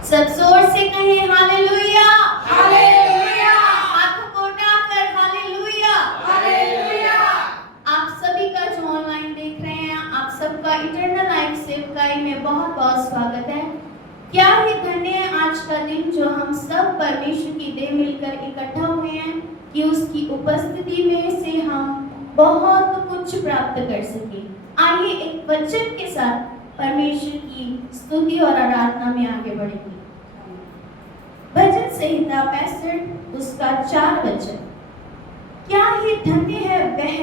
सब जोर से कहें हालेलुया, हालेलुया, हाथों को उठाकर हालेलुया, हालेलुया। आप सभी का जो ऑनलाइन देख रहे हैं, आप सबका इटर्नल लाइफ सेवकाई में बहुत बहुत स्वागत है। क्या ही धन्य है आज का दिन जो हम सब परमेश्वर की देह मिलकर इकट्ठा हुए हैं कि उसकी उपस्थिति में से हम बहुत कुछ प्राप्त कर सके। आइए एक वचन के साथ परमेश्वर की स्तुति और आराधना में आगे बढ़ेंगे। भजन संहिता 65 उसका 4 वचन। क्या ही धन्य है वह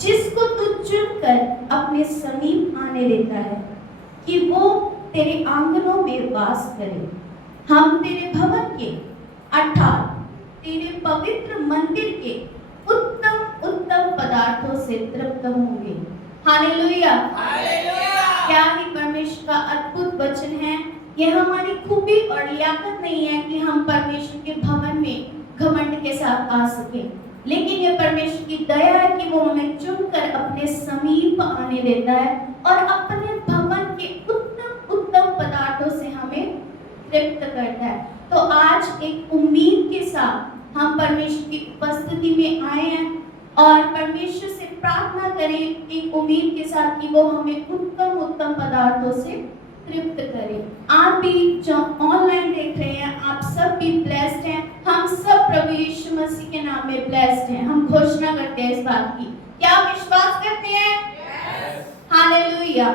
जिसको तू चुनकर अपने समीप आने देता है कि वो तेरे आंगनों में वास करे। हम तेरे भवन के अर्थात तेरे पवित्र मंदिर के उत्तम उत्तम पदार्थों से तृप्त होंगे। Hallelujah, hallelujah. क्या ही परमेश्वर का अद्भुत वचन है। ये हमारी खूबी और लियाकत नहीं है कि हम परमेश्वर के भवन में घमंड के साथ आ सके, लेकिन ये परमेश्वर की दया है कि वो हमें चुनकर अपने समीप आने देता है और अपने भवन के उत्तम उत्तम पदार्थों से हमें तृप्त करता है। तो आज एक उम्मीद के साथ हम परमेश्वर की उपस्थिति में आए हैं और परमेश्वर से प्रार्थना करें एक उम्मीद के साथ कि वो हमें उत्तम उत्तम पदार्थों से तृप्त करें। आप भी जो ऑनलाइन देख रहे हैं, आप सब भी ब्लेस्ड हैं। हम सब प्रभु यीशु मसीह के नाम में ब्लेस्ड हैं। हम घोषणा करते हैं इस बात की। क्या आप विश्वास करते हैं? हालेलुया।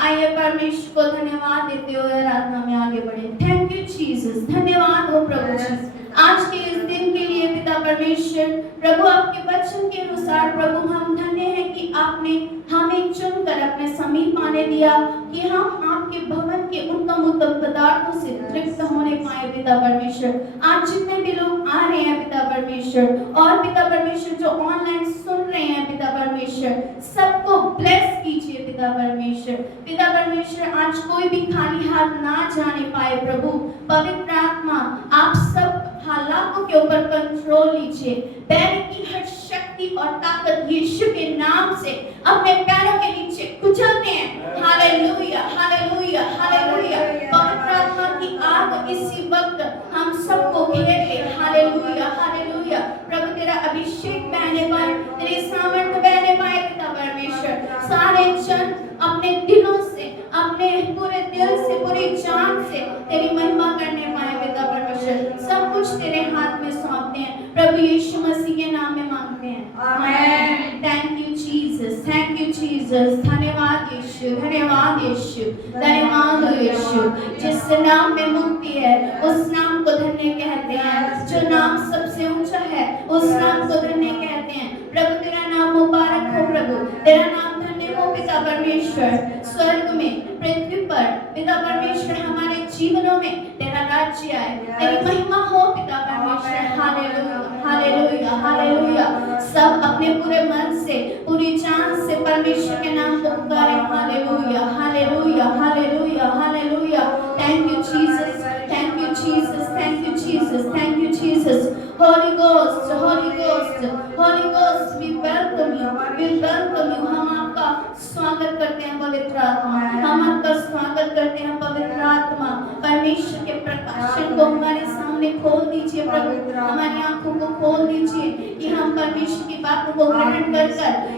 आइए परमेश्वर को धन्यवाद देते हुए आराधना में आगे बढ़े। थैंक यू जीसस, धन्यवाद हो प्रभु जी आज के इस दिन के लिए। पिता परमेश्वर प्रभु आपके वचन के अनुसार प्रभु हम धन्य हैं कि आपने हमें चुनकर अपने समीप आने दिया कि हम आपके भवन के उत्तम उत्तम पदार्थों से तृप्त होने पाए। पिता परमेश्वर आज जितने भी लोग आ रहे हैं पिता परमेश्वर और पिता परमेश्वर जो ऑनलाइन सुन रहे हैं पिता परमेश्वर, सबको ब्लेस कीजिए पिता परमेश्वर। पिता परमेश्वर आज कोई भी खाली हाथ ना जाने पाए प्रभु। पवित्र आत्मा आप सब हालातों के ऊपर कंट्रोल लीजिए। बैर की हर शक्ति और ताकत यीशु के नाम से अपने पैरों के नीचे कुचलते हैं। Hallelujah, hallelujah, hallelujah. पवित्र आत्मा की आग इसी वक्त हम सबको घेर ले। Hallelujah, hallelujah. प्रभु तेरा अभिषेक बहने पाए, तेरी सामर्थ्य बहने पाए पिता परमेश्वर। सारे जन अपने दिलों से, अपने पूरे दिल से, पूरी जान से तेरी महिमा करने पाए पिता परमेश्वर। सब कुछ तेरे हाथ में सौंपते हैं प्रभु यीशु मसीह के नाम में मांगते हैं, amen. Thank you Jesus, thank you Jesus. धन्यवाद यीशु, धन्यवाद यीशु, धन्यवाद यीशु। जिस नाम में मुक्ति है उस नाम को धन्य कहते हैं। जो नाम सबसे ऊंचा है उस नाम को धन्य कहते हैं। प्रभु तेरा नाम मुबारक हो प्रभु, तेरा नाम धन्य हो पिता परमेश्वर। स्वर्ग में, पृथ्वी पर पिता परमेश्वर हमारे जीवनों में तेरा राज्य आए, तेरी महिमा हो पिता परमेश्वर। Hallelujah, hallelujah, hallelujah. सब अपने पूरे मन से, पूरी जान से परमेश्वर के नाम को पुकारे। Hallelujah, hallelujah, hallelujah, hallelujah. Thank you Jesus, thank you Jesus, thank you Jesus, thank you Jesus. Holy Ghost, Holy Ghost, Holy Ghost, we welcome you, we welcome you। हम आपका स्वागत करते हैं पवित्र आत्मा, हम आपका स्वागत करते हैं पवित्र आत्मा। परमेश्वर के प्रकाशन को हमारे सामने खोल दीजिए प्रभु, हमारी आंखों को खोल दीजिए कि हम परमेश्वर की बातों को ग्रहण कर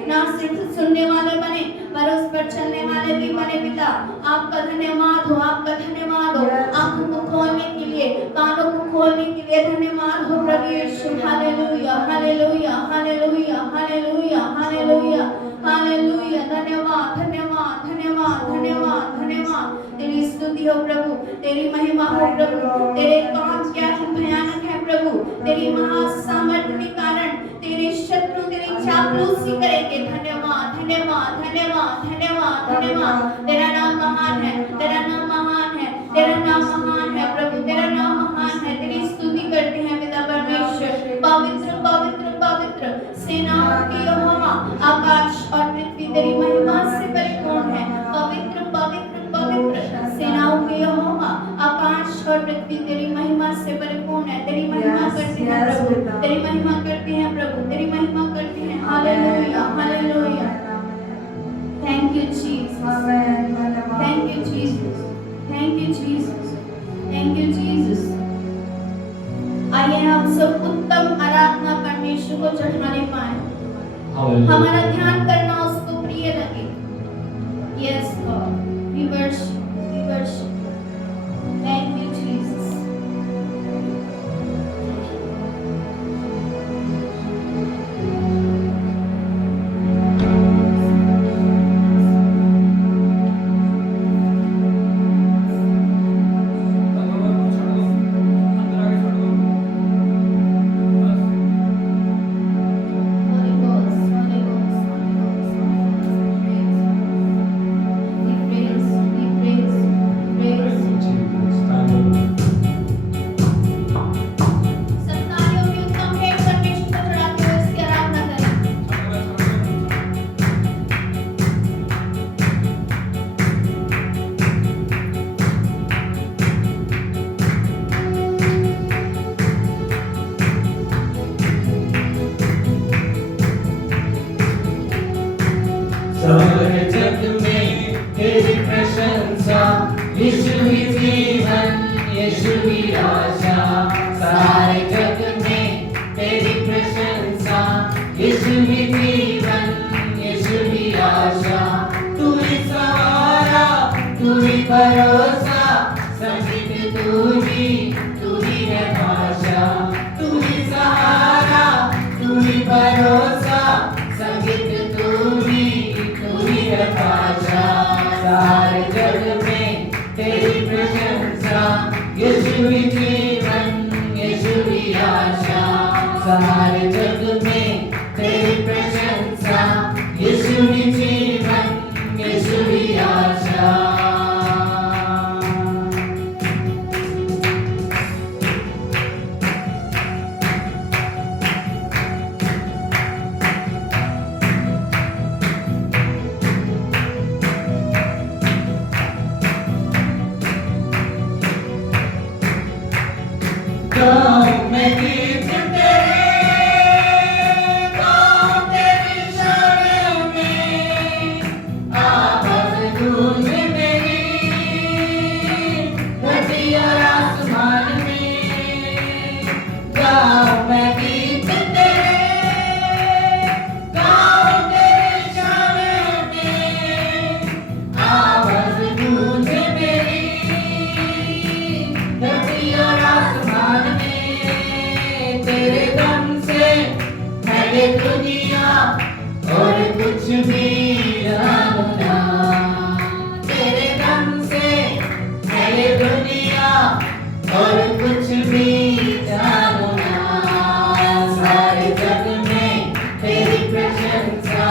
ना सिर्फ सुनने वाले बने पर उस पर चलने वाले भी बने। पिता आपका धन्यवाद हो, आपका धन्यवाद हो। आंखों को खोलने के लिए, कानों को खोलने के लिए धन्यवाद हो प्रभु यीशु। Hallelujah, hallelujah, hallelujah, hallelujah, hallelujah, hallelujah. धन्यवाद, धन्यवाद, धन्यवाद, धन्यवाद, धन्यवाद। तेरी स्तुति हो प्रभु, तेरी महिमा हो प्रभु। तेरे काम क्या ही भयानक है प्रभु, तेरी महासामर्थ्य के कारण तेरे शत्रु तेरी चापलूसी करेंगे। धन्यवाद, धन्यवाद, धन्यवाद, धन्यवाद, धन्यवाद। तेरा नाम महान है, तेरा नाम महान है, तेरा नाम महान है प्रभु, तेरा नाम महान है। तेरी स्तुति करते हैं पिता परमेश्वर। पवित्र, पवित्र, पवित्र सेनाओं की यहोवा, आकाश और पृथ्वी तेरी महिमा से परिपूर्ण है। पवित्र, पवित्र, पवित्र सेनाओं की यहोवा, आकाश और पृथ्वी तेरी महिमा से परिपूर्ण है। तेरी महिमा करते हैं प्रभु, तेरी महिमा करते हैं प्रभु, तेरी महिमा करते हैं। Hallelujah, hallelujah. Thank you Jesus, thank you Jesus, thank you Jesus, thank you Jesus. आइए हम सब उत्तम आराधना परमेश्वर को चढ़ाने पाए, हमारा ध्यान करना उसको प्रिय लगे। Yes God, we worship, thank you Jesus. Holy Ghost, Holy Ghost, Holy Ghost, Holy Ghost, we praise, we praise, we praise, we praise। सब तालियों की उत्तम भेंट परमेश्वर को चढ़ाते हुए उसकी आराधना करें। सारे जग में तेरी प्रशंसा, यीशु ही जीवन, यीशु ही आशा। सारे जग में तेरी प्रशंसा, यीशु ही जीवन, यीशु ही आशा। तू ही सहारा, तू ही भरोसा, संगीत तू ही है भाषा। तू ही सहारा, तू ही भरोसा, संगीत तू ही है भाषा। सारे जग में तेरी प्रशंसा, यीशु ही जीवन, यीशु ही आशा। सारे जग में तेरी प्रशंसा, यीशु ही जीवन, यीशु ही आशा। गाँव में गीत तेरे, गाँव तेरी शान में, आवाज़ गूंजे मेरी, धरती और आसमान में। गाँव में गीत तेरे, गाँव तेरी शान में, आवाज़ गूंजे मेरी, धरती और आसमान में। तेरे दम से फैले दुनिया और कुछ भी जानू ना। तेरे दम से फैले दुनिया और कुछ भी जानू ना। सारे जग में तेरी प्रशंसा,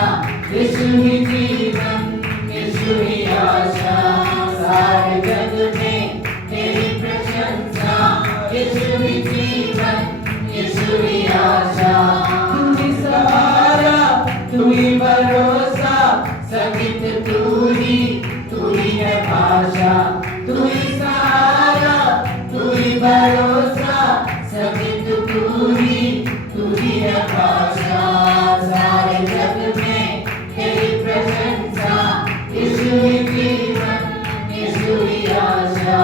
यीशु ही जीवन, यीशु ही आशा। सारे जग में तेरी प्रशंसा, यीशु ही जीवन, यीशु ही आशा। तू ही सहारा, तू ही भरोसा, संगीत तू ही है भाषा। तू ही सहारा, तू ही भरोसा, संगीत तू ही है भाषा। सारे जग में तेरी प्रशंसा, यीशु ही जीवन, यीशु ही आशा।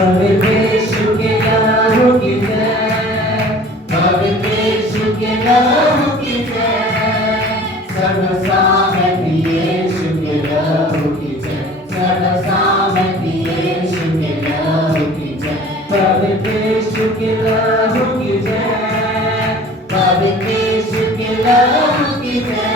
पवित्र यीशु के लहू की जय, पवित्र यीशु के लहू की जय, सर्वसामर्थी यीशु के लहू की जय, सर्वसामर्थी यीशु के लहू की जय, पवित्र यीशु के लहू की जय, पवित्र यीशु के लहू की जय,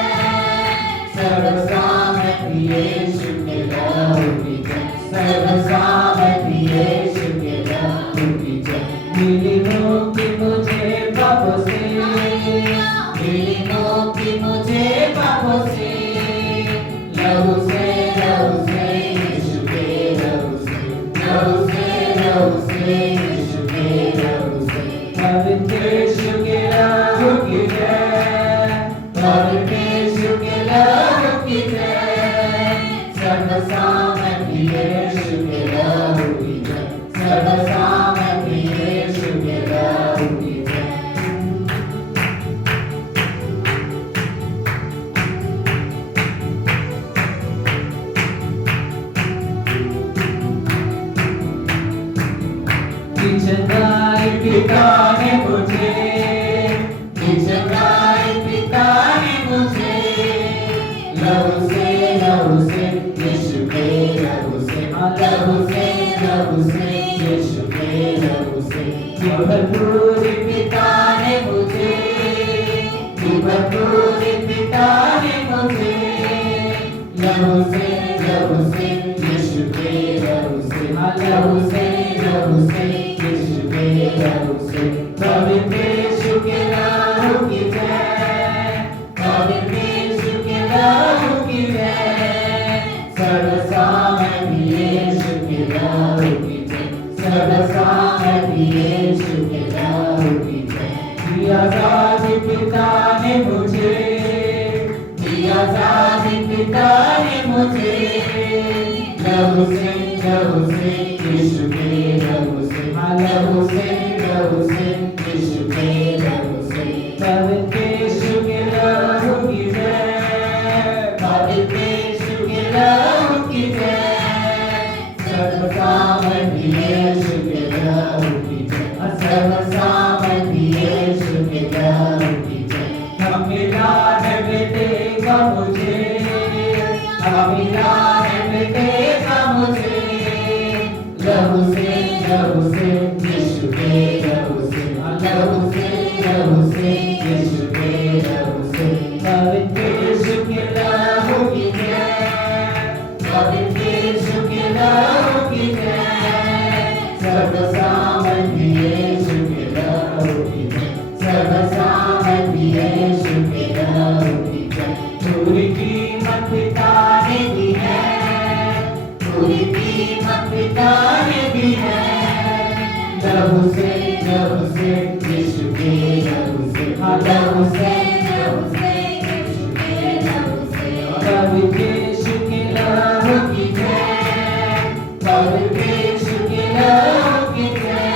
सर्वसामर्थी यीशु के लहू की जय, सर्वसामर्थी यीशु के लहू की जय। मिली मुक्ति मुझे पापों से, मिली मुक्ति मुझे पापों से, लहू से यीशु के लहू से, लहू से यीशु के लहू से, पवित्र यीशु के लहू की जय, पवित्र यीशु के लहू की जय, सर्वसामर्थी यीशु के लहू की जय, सर्वसामर्थी यीशु के लहू की जय। बिछनाई पिता ने मुझे, बिछनाई पिता ने मुझे, लहू से यीशु के लहू से, लहू से यीशु के लहू से, भरपूर पिता ने मुझे, भरपूर पिता ने मुझे, लहू से यीशु के लहू से, लहू से यीशु के लहू से, पवित्र यीशु के लहू की जय, पवित्र यीशु के लहू की जय, सर्वसामर्थी यीशु के लहू की जय, सर्वसामर्थी यीशु के लहू की जय। दिया आजादी पिता ने मुझे, दिया आजादी पिता ने मुझे, लहू से यीशु के लहू से, लहू से यीशु के लहू से, पवित्र यीशु के लहू की जय, पवित्र यीशु के लहू की जय, सर्वसामर्थी यीशु के लहू की जय, सर्वसामर्थी यीशु के लहू की जय। मिला है बेटे का मुझे, मिला है बेटे का मुझे, लहू से यीशु के लहू से, लहू से यीशु के लहू से, पवित्र यीशु के लहू की जय, पवित्र यीशु के लहू की जय, सर्वसामर्थी यीशु के लहू की जय, सर्वसामर्थी यीशु के लहू की जय। पूरी कीमत पिता ने दी है, पूरी कीमत पिता ने दी है, लहू से यीशु के लहू से, लहू से यीशु के लहू से, पवित्र यीशु के लहू की जय, पवित्र यीशु के लहू की जय,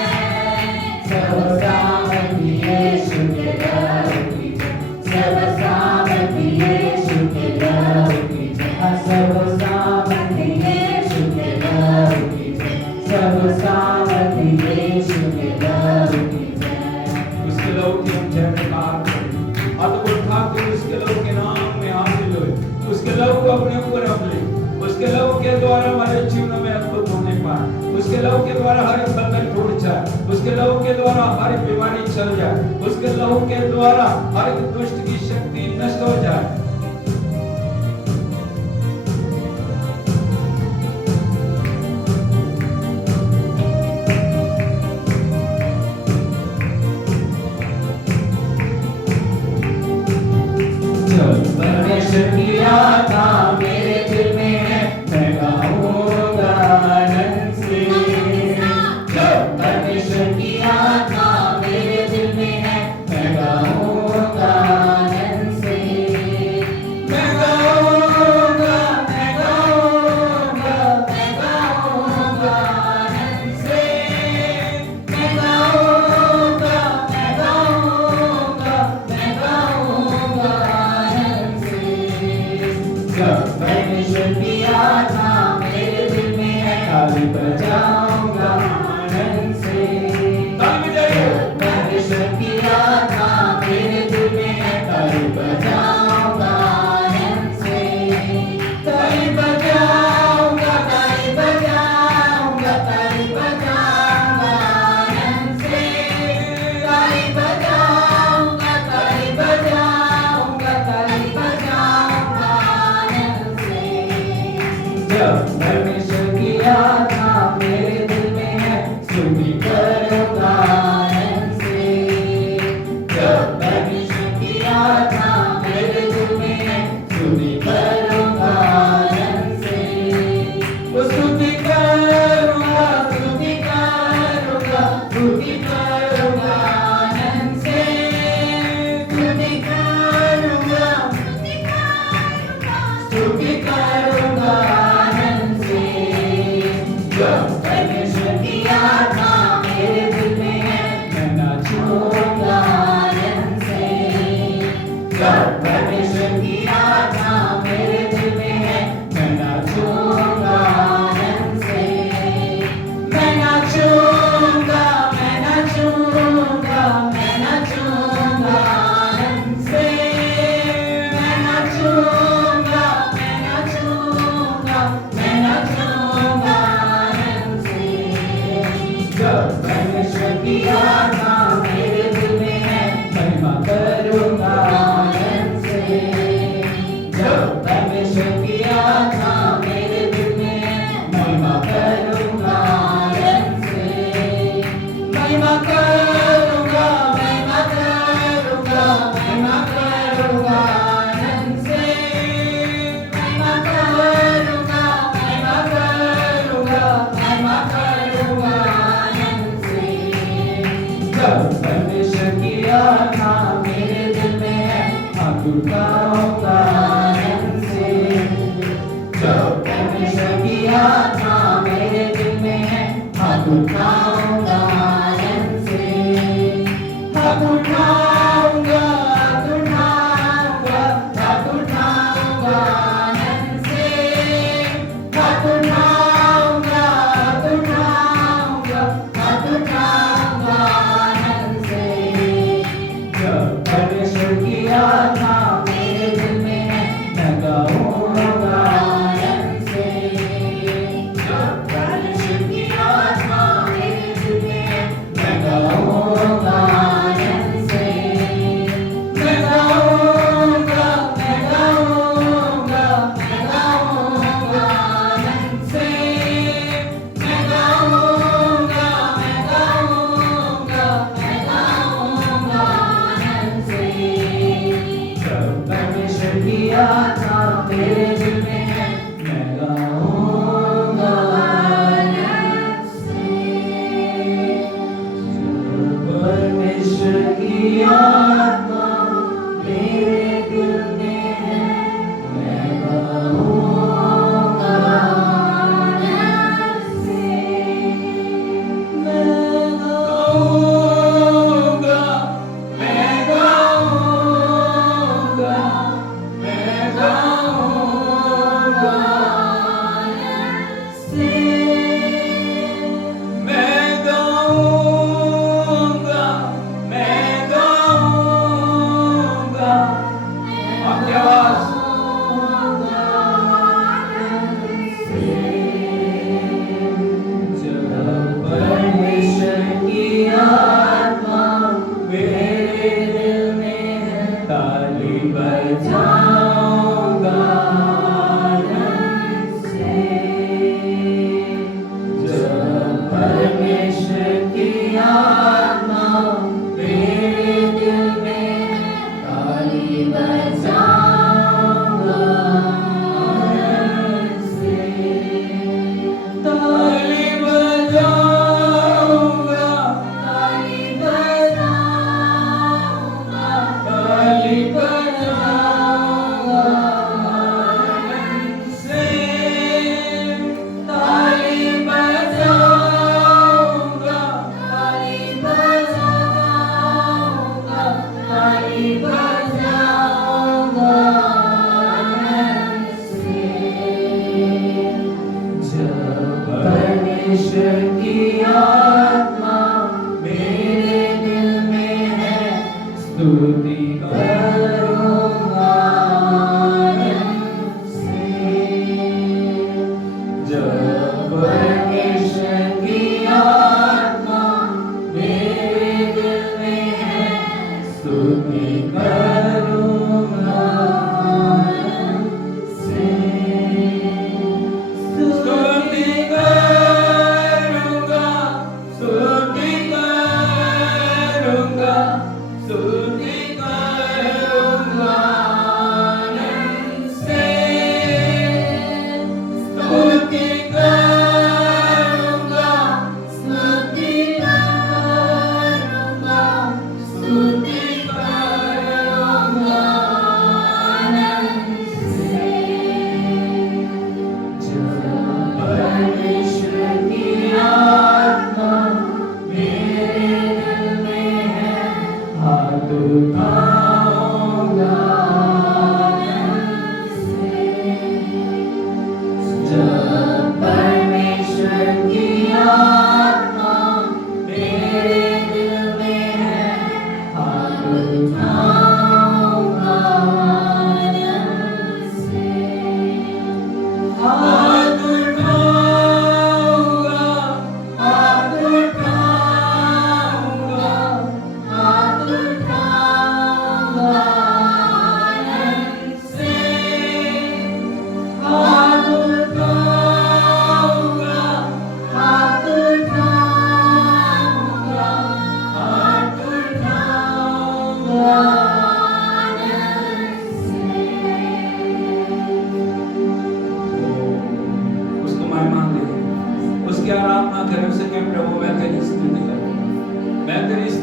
सर्वसामर्थी यीशु के लहू की जय, सर्वसामर्थी यीशु के लहू की जय, सर्वसामर्थी यीशु के लहू की जय, सर्वसामर्थी यीशु के लहू की जय। उसके लहू की हम जय प्रकार करें, हाथ उठा के उसके लहू के नाम में हासिल हुए, उसके लहू को अपने ऊपर रख ले, उसके लहू के द्वारा हमारे जीवन में अद्भुत होने पाए, उसके लहू के द्वारा हर एक बंधन टूट जाए, उसके लहू के द्वारा हर एक बीमारी चल जाए, उसके लहू के द्वारा हर एक दुष्ट की शक्ति नष्ट हो जाए। परमेश्वर की आत्मा मेरे दिल में है, मैं गाऊंगा आनंद से। परमेश्वर की आत्मा मेरे दिल में है, मैं गाऊंगा आनंद से। मैं गाऊंगा आनंद से। मैं गाऊंगा आनंद से। जब परमेश्वर की आत्मा मेरे दिल में है, ताली बजाऊंगा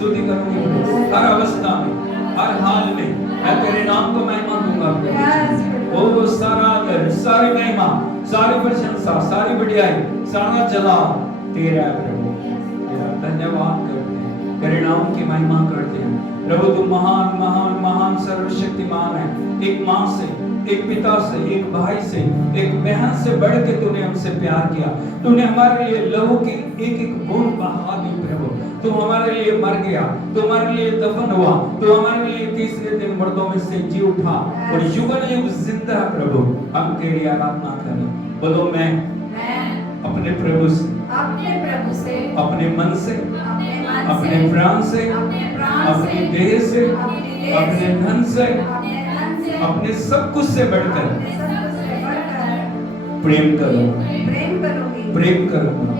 स्तुति करूंगी प्रभु। हर अवस्था में, हर हाल में मैं तेरे नाम को महिमा दूंगा प्रभु। ओ सारा आदर, सारी महिमा, सारी प्रशंसा, सारी बढ़ाई, सारा जलाल तेरा है प्रभु। तेरा धन्यवाद करते हैं, तेरे नाम की महिमा करते हैं प्रभु। तू महान महान महान सर्वशक्तिमान है। एक माँ से, एक पिता से, एक भाई से, एक बहन से बढ़ के तूने हमसे प्यार किया। तूने हमारे लिए लहू की एक एक बूंद बहा दी प्रभु। तू हमारे लिए मर गया, तू हमारे लिए दफन हुआ, तू हमारे लिए तीसरे दिन मुर्दों में से जी उठा और युगन युग जिंदा है प्रभु। हम तेरी आराधना करें। बोलो मैं अपने प्रभु से, अपने मन से, अपने प्राण से, अपने देह से, अपने धन से, अपने सब कुछ से बढ़कर प्रेम करूंगा, प्रेम करूंगा,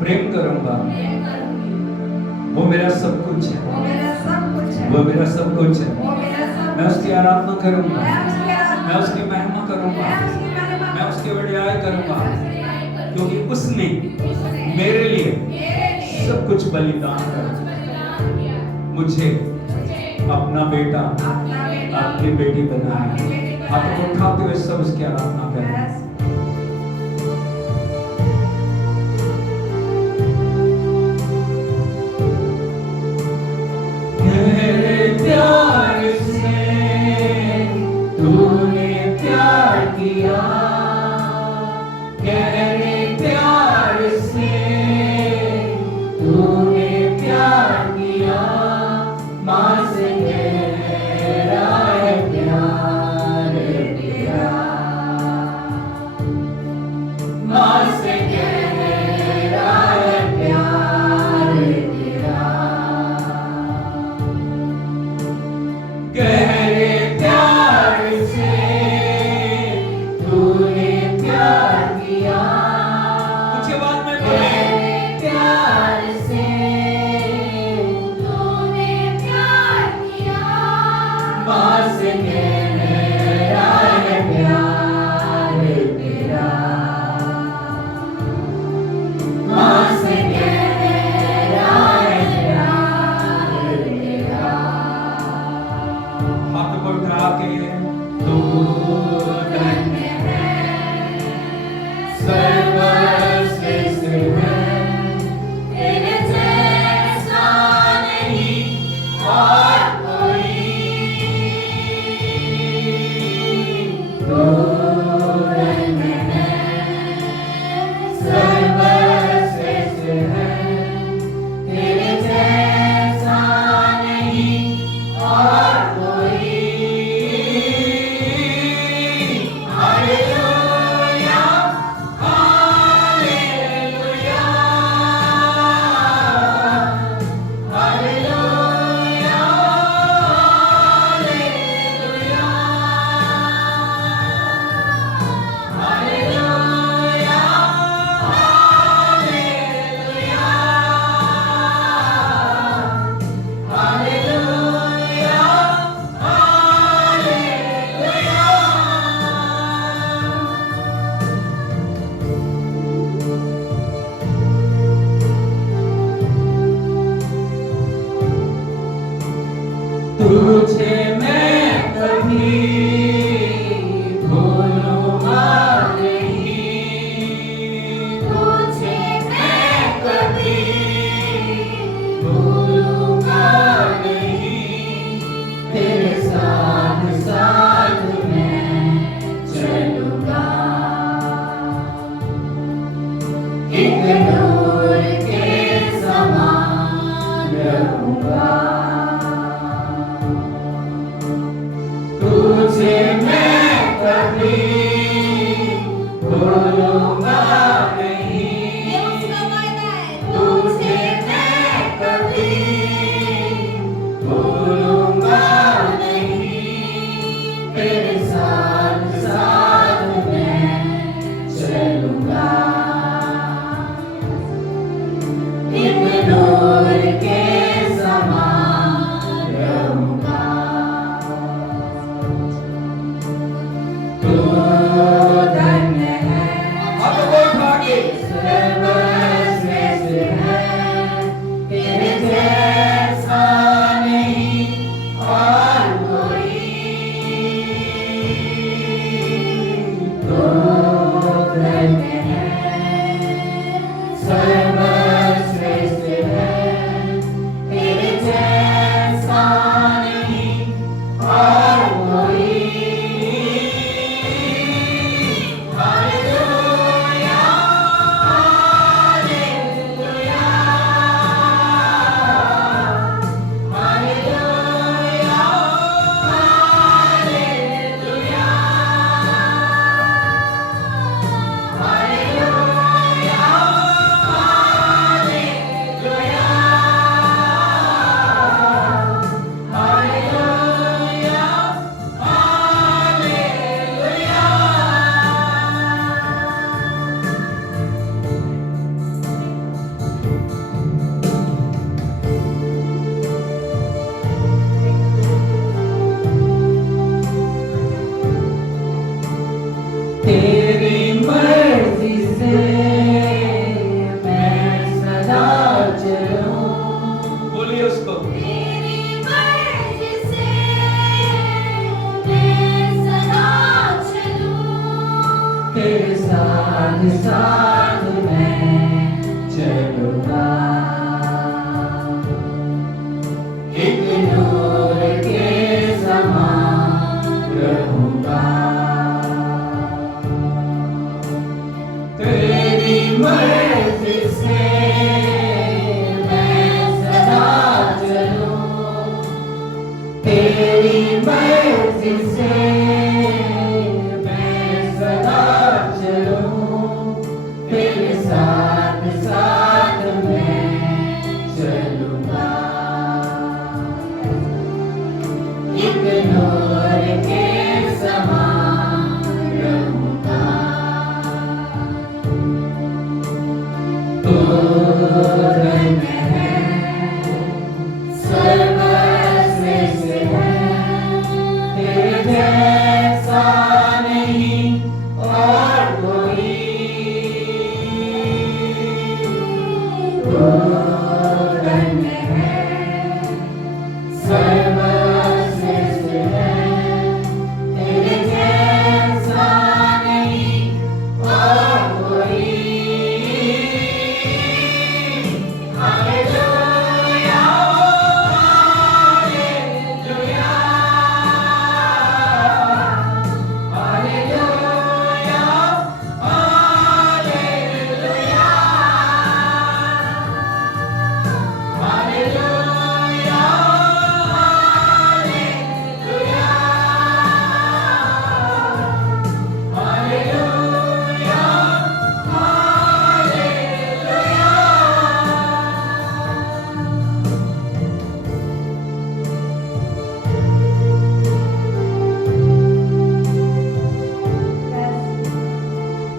प्रेम करूंगा। वो मेरा सब कुछ है, वो मेरा सब कुछ है। मैं उसकी आराधना करूंगा, मैं उसकी महिमा करूंगा, मैं उसकी बढ़ाई करूंगा, क्योंकि उसने मेरे लिए सब कुछ बलिदान कर मुझे अपना बेटा, अपनी बेटी बनाया। हाथ को उठाते हुए सब उसकी आराधना करें। मेरे प्यार से तूने प्यार किया, गहरे प्यार से तूने प्यार किया। माँ से गहरा है प्यार तेरा, माँ से गहरा है प्यार तेरा। गहरे प्यार से तूने प्यार किया। कुछ बात में गहरे प्यार से तूने प्यार किया। माँ से गहरा है प्यार तेरा, माँ से गहरा है प्यार तेरा। हाथ को उठा के तू धन्य है, सर्वश्रेष्ठ है, तेरे जैसा नहीं और कोई। तू धन्य है, सर्वश्रेष्ठ है, तेरे जैसा नहीं और कोई। Hallelujah, hallelujah, hallelujah, hallelujah, hallelujah, hallelujah, तुझे मैं कभी भूलूंगा नहीं, तुझे मैं कभी भूलूंगा नहीं। तेरे साथ साथ मैं चलूंगा, एक नूर के समान रहूंगा। तुझे मैं कभी भूलूंगा नहीं, तुझे मैं कभी भूलूंगा नहीं। तेरे साथ साथ मैं चलूंगा, एक नूर के समान रहूंगा। तू धन्य है। तेरी मर्जी से मैं सदा चलूं। बोलिए उसको। तेरी मर्जी से मैं सदा चलूं। तेरे साथ साथ मैं चलूंगा। एक नूर के समान रहूंगा। तेरी मर्जी से मैं सदा चलूं। तेरी मर्जी से मैं सदा चलूं। तेरे साथ साथ मैं चलूंगा। एक नूर के समान रहूंगा। तू धन्य है, सर्वश्रेष्ठ है। तेरे जैसा नहीं और कोई। तू धन्य है, सर्वश्रेष्ठ है। तेरे जैसा नहीं और कोई। Hallelujah, hallelujah, hallelujah, hallelujah, hallelujah,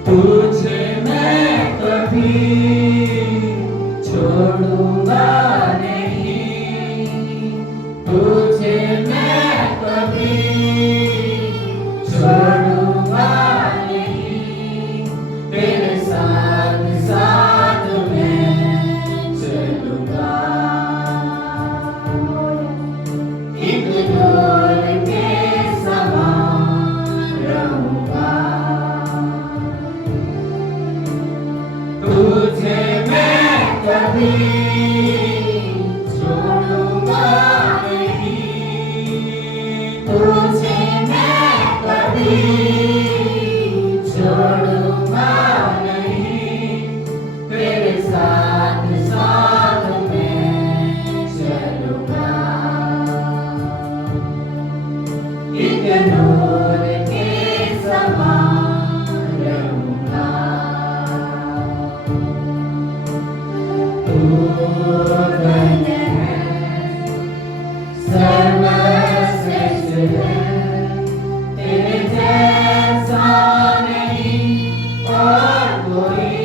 तुझे मैं कभी छोड़ूंगा नहीं। तुझे मैं कभी छोड़ूंगा नहीं। तेरे साथ साथ मैं चलूंगा। एक नूर के समान रहूंगा। तुझे मैं कभी छोड़ूंगा नहीं। तुझे मैं कभी छोड़ूंगा नहीं। तेरे साथ साथ मैं चलूंगा। एक नूर के समान रहूंगा। तू धन्य है, सर्वश्रेष्ठ है। तेरे जैसा नहीं और कोई।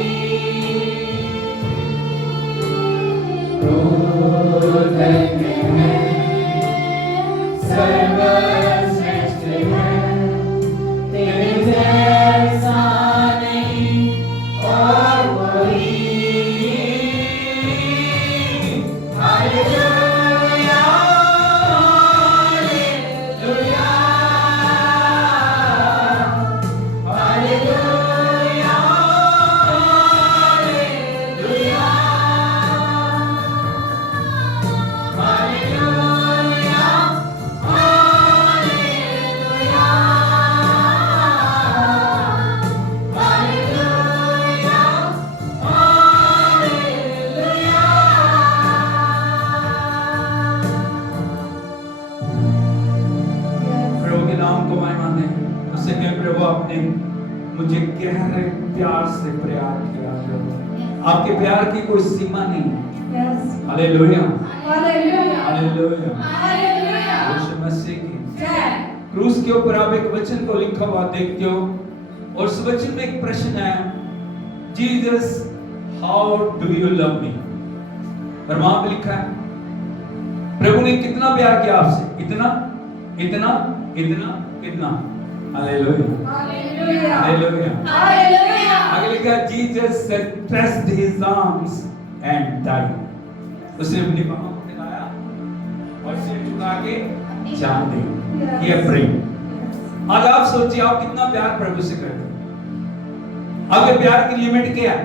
तू धन्य है, सर्वश्रेष्ठ है। तेरे जैसा नहीं और कोई। Hallelujah, hallelujah, hallelujah, hallelujah, hallelujah, प्रभु के नाम को महिमा दें। उससे कहें प्रभु आपने मुझे गहरे प्यार से प्यार किया प्रभु। आपके प्यार की कोई सीमा नहीं है। हालेलुया, हालेलुया, यीशु मसीह की क्रूस के ऊपर आप एक वचन को लिखा हुआ देखते हो और उस वचन में एक प्रश्न है, Jesus how do you love me. और वहां पे लिखा है प्रभु ने कितना प्यार किया आपसे, इतना इतना इतना इतना। Hallelujah Hallelujah. Hallelujah hallelujah. आगे लिखा Jesus stretched his arms and died। उसने अपनी बाहों को फैलाया और सिर झुका के जान दी। ये प्रेम। आज आप सोचिए आप कितना प्यार प्रभु से करते हैं। आपके प्यार की लिमिट क्या है?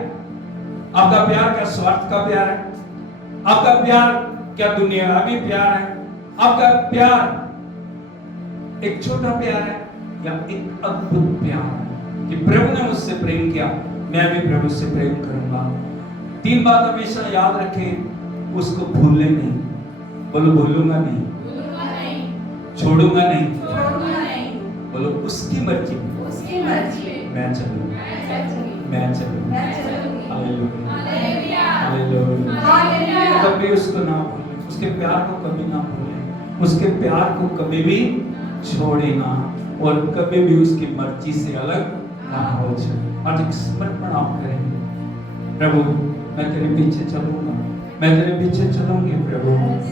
आपका प्यार क्या स्वार्थ का प्यार है? आपका प्यार क्या दुनियावी प्यार है? आपका प्यार एक छोटा प्यार है या एक अद्भुत प्यार है कि प्रभु ने मुझसे प्रेम किया, मैं भी प्रभु से प्रेम करूंगा। तीन बात हमेशा याद रखें, उसको भूलने नहीं। बोलो भूलूंगा नहीं, भूलूंगा नहीं, छोड़ूंगा नहीं। छोड़ूंगा नहीं, बोलो उसकी मर्जी उसकी मर्जी मैं चलूंगा, मैं चलूंगी, मैं चलूंगा। मैं चलूंगी। Hallelujah hallelujah. हालेलुया। हालेलुया। कभी उसको ना भूलें, उसके प्यार को कभी ना भूलें, उसके प्यार को कभी भी छोड़े ना और कभी भी उसकी मर्जी से अलग ना हो जाए। आज एक समर्पण आप करें, प्रभु मैं तेरे पीछे चलूंगा, मैं तेरे पीछे चलूंगी प्रभु,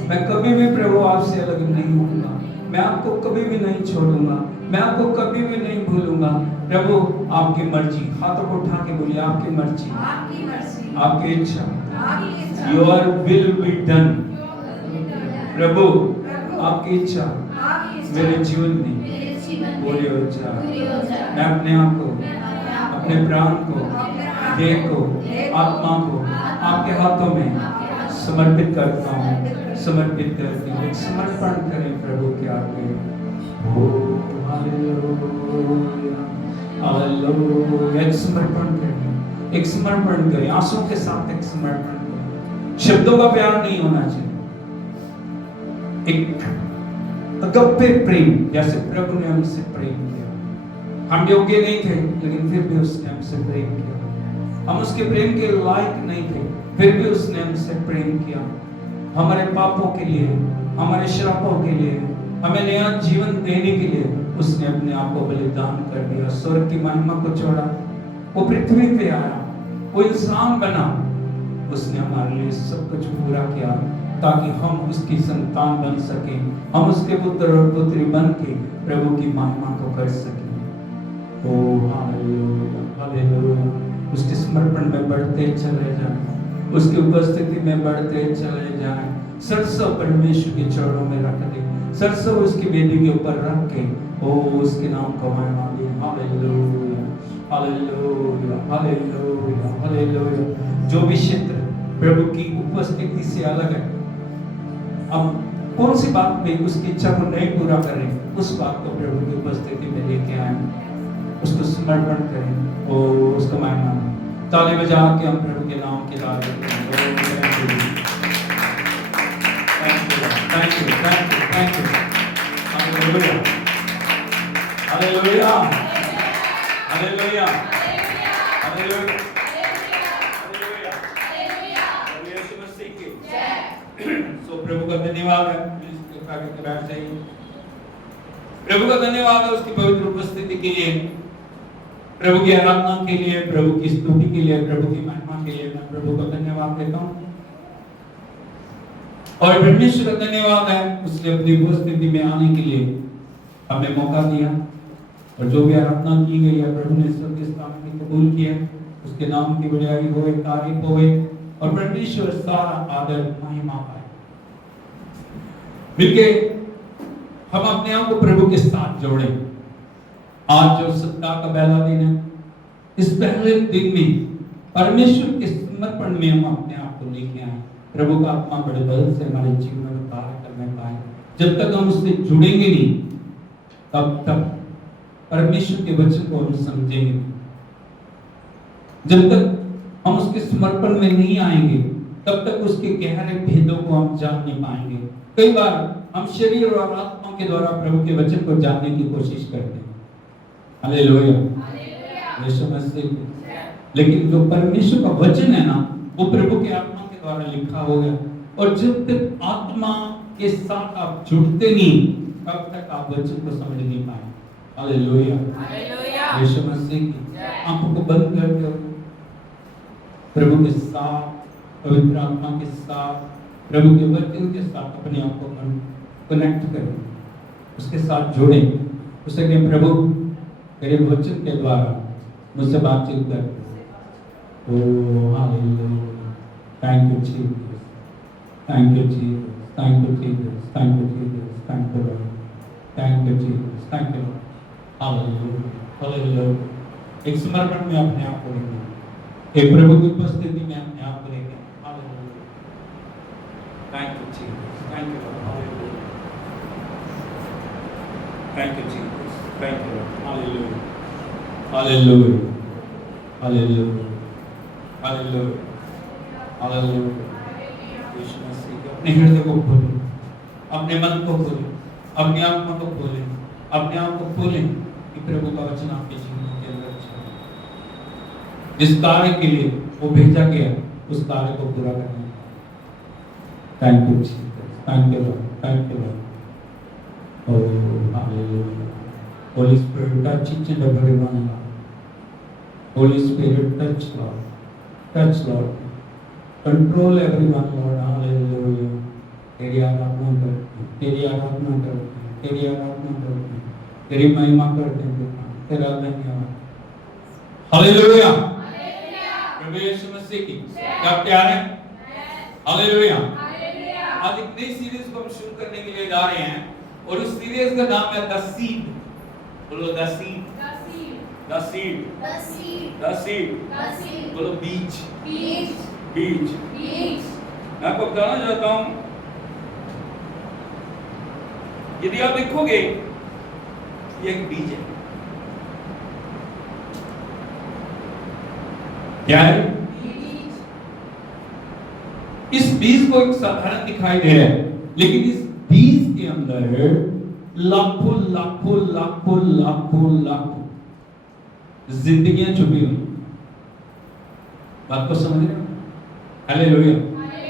मैं कभी भी प्रभु आपसे अलग नहीं होऊंगा, मैं आपको कभी भी नहीं छोड़ूंगा, मैं आपको कभी भी नहीं भूलूंगा। प्रभु आपकी मर्जी, हाथों को उठा के बोलिए आपकी मर्जी, आपकी मर्जी, आपकी इच्छा, आपकी इच्छा, योर विल बी डन। प्रभु प्रभु आपकी इच्छा आपकी इच्छा मेरे जीवन में मेरे जीवन पूरी में हो जाए। पूरी हो जाए। मैं अपने आप को, अपने प्राण को, देह को, आत्मा को आपके हाथों में समर्पित करता हूँ, समर्पित करती हूँ। एक समर्पण करें प्रभु के आगे। ओ हालेलुया हालेलुया। एक समर्पण करें, एक समर्पण करें, आंसुओं के साथ एक समर्पण करें। शब्दों का प्यार नहीं होना चाहिए, एक अगप्पे प्रेम, जैसे प्रभु ने हमसे प्रेम किया। हम योग्य नहीं थे लेकिन फिर भी उसने हमसे प्रेम किया। हम उसके प्रेम के लायक नहीं थे फिर भी उसने हमसे प्रेम किया। हमारे पापों के लिए, हमारे श्रापों के लिए, हमें नया जीवन देने के लिए उसने अपने आप को बलिदान कर दिया। स्वर्ग की महिमा को छोड़ा, वो पृथ्वी पे आया, वो इंसान बना, उसने हमारे लिए सब कुछ पूरा किया ताकि हम उसकी संतान बन सके, हम उसके पुत्र और पुत्री बन के प्रभु की महिमा को कर सके। ओ हालेलुया हालेलुया। उसके समर्पण में बढ़ते चले जाएं, उसकी उपस्थिति में बढ़ते चले जाएं। सरसों परमेश्वर के चरणों में रख दे, सरसों उसकी वेदी के ऊपर रख के ओ उसके नाम को महिमा दे। Hallelujah hallelujah hallelujah hallelujah. जो भी क्षेत्र प्रभु की उपस्थिति से अलग है, अब कौन सी बात में उसकी इच्छा को नहीं पूरा करें, उस बात को प्रभु की उपस्थिति में लेके आए, उसको समर्पण करें और उसको महिमा दें। ताली बजा के हम प्रभु के नाम की तारीफ करें। Thank you thank you thank you. Hallelujah hallelujah hallelujah hallelujah. यीशु मसीह की सो प्रभु का धन्यवाद है, बैठ जाइए। प्रभु का धन्यवाद है उसकी पवित्र उपस्थिति के लिए, प्रभु की आराधना के लिए, प्रभु की स्तुति के लिए, प्रभु की महिमा के लिए मैं प्रभु का धन्यवाद देता हूँ। और परमेश्वर का धन्यवाद है उसने अपनी उपस्थिति में आने के लिए हमें मौका दिया, और जो भी आराधना की गई है प्रभु ने सबके सामने कबूल किया। उसके नाम की बड़ाई होए, तारीफ होए और परमेश्वर सारा आदर महिमा पाए। मिलके हम अपने आप को प्रभु के साथ जोड़ें। आज जो सप्ताह का पहला दिन है, इस पहले दिन में परमेश्वर के समर्पण में हम अपने आप को लेके आए। प्रभु का आत्मा बड़े बल से हमारे जीवन में कार्य करने पाए। जब तक हम उससे जुड़ेंगे नहीं, तब तक परमेश्वर के वचन को हम समझेंगे नहीं। जब तक हम उसके समर्पण में नहीं आएंगे, तब तक उसके गहरे भेदों को हम जान नहीं पाएंगे। कई बार हम शरीर और आत्मा के द्वारा प्रभु के वचन को जानने की कोशिश करते हैं। हालेलुया यीशु मसीह। लेकिन जो परमेश्वर का वचन है ना, वो प्रभु के आत्मा के द्वारा लिखा हो गया, और जब तक आत्मा के साथ आप जुड़ते नहीं, तब तक आप वचन को समझ नहीं पाए। हालेलुया यीशु मसीह की। आंखों को बंद करके प्रभु के साथ, पवित्र आत्मा के साथ, प्रभु के वचन के साथ अपने आप को कनेक्ट करें, उसके साथ जोड़ें। उसे कहें प्रभु तेरे वचन के द्वारा मुझसे बातचीत कर। Oh, hallelujah. Thank you, Jesus. Thank you, Jesus. Thank you, Jesus. Thank you, Jesus. Thank you, Lord. Thank you, Jesus. Thank you, Lord. Hallelujah. Hallelujah. एक समर्पण में अपने आप को लेंगे, एक प्रभु की उपस्थिति में अपने आप को लेंगे। Hallelujah. Thank you, Jesus. Thank you, Lord. Hallelujah. Thank you, Jesus. Thank you, Lord. Hallelujah. Hallelujah. Hallelujah. Hallelujah. Hallelujah. यीशु मसीह के अपने हृदय को खोलें, अपने मन को खोलें, अपने आत्मा को खोलें, अपने आप को खोलें कि प्रभु का वचन आपके जीवन के अंदर चले। जिस कार्य के लिए वो भेजा गया उस कार्य को पूरा करने। Thank you Jesus, thank you Lord, thank you Lord. Oh hallelujah. Holi spirit touch each and every one. Holi spirit touch Lord, touch Lord, control everyone Lord. Hallelujah. तेरी आराधना करते हैं, तेरी आराधना करते हैं, तेरी आराधना करते हैं, तेरी महिमा करते हैं, तेरा धन्यवाद। हालेलुया। प्रभु यीशु मसीह की क्या प्यार है। हालेलुया। आज एक नई सीरीज को हम शुरू करने के लिए जा रहे हैं और उस सीरीज का नाम है द सीड। बोलो the seed, the seed, the seed. बोलो बीज, बीज। मैं आपको बताना चाहता हूं, यदि आप देखोगे ये एक बीज है। क्या है? इस बीज को एक साधारण दिखाई दे रहा है, लेकिन इस बीज के अंदर लाखों लाखों लाखों लाखों लाखों जिंदगियां छुपी हुई। बात को समझ रहे हो? हालेलुया।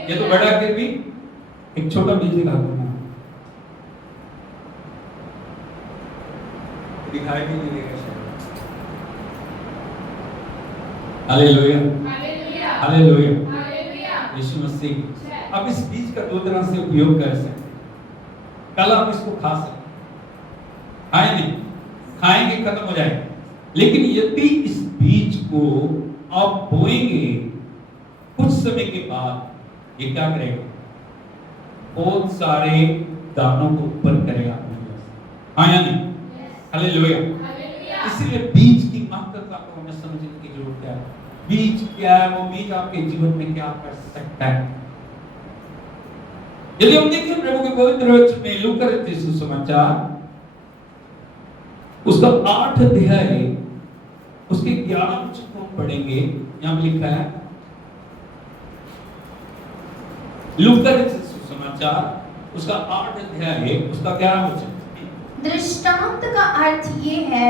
ये तो बड़ा फिर भी एक छोटा बीज दिखाता हूं, दिखाई भी नहीं देगा शायद। हालेलुया, हालेलुया, यीशु मसीह। अब इस बीज का दो तरह से उपयोग कर सकते हैं। कल आप इसको खा सकते, खाए नहीं, खाएंगे खत्म हो जाएगा। लेकिन यदि इस बीज को आप बोएंगे, कुछ समय के बाद ये क्या करेगा? बहुत सारे दानों को उत्पन्न करेगा अपने पास। हाँ या नहीं? हालेलुया। इसलिए बीज की महत्वता को हमें समझने की जरूरत है। बीज क्या है? वो बीज आपके जीवन में क्या कर सकता है? यदि हम देखें प्रभु के पवित्र वचन में लूका रचित सुसमाचार उसका 8 अध्याय उसके 11 वचन को हम पढ़ेंगे। यहां पे लिखा है, लूका रचित सुसमाचार उसका 8 अध्याय उसका 11 वचन। दृष्टांत का अर्थ ये है,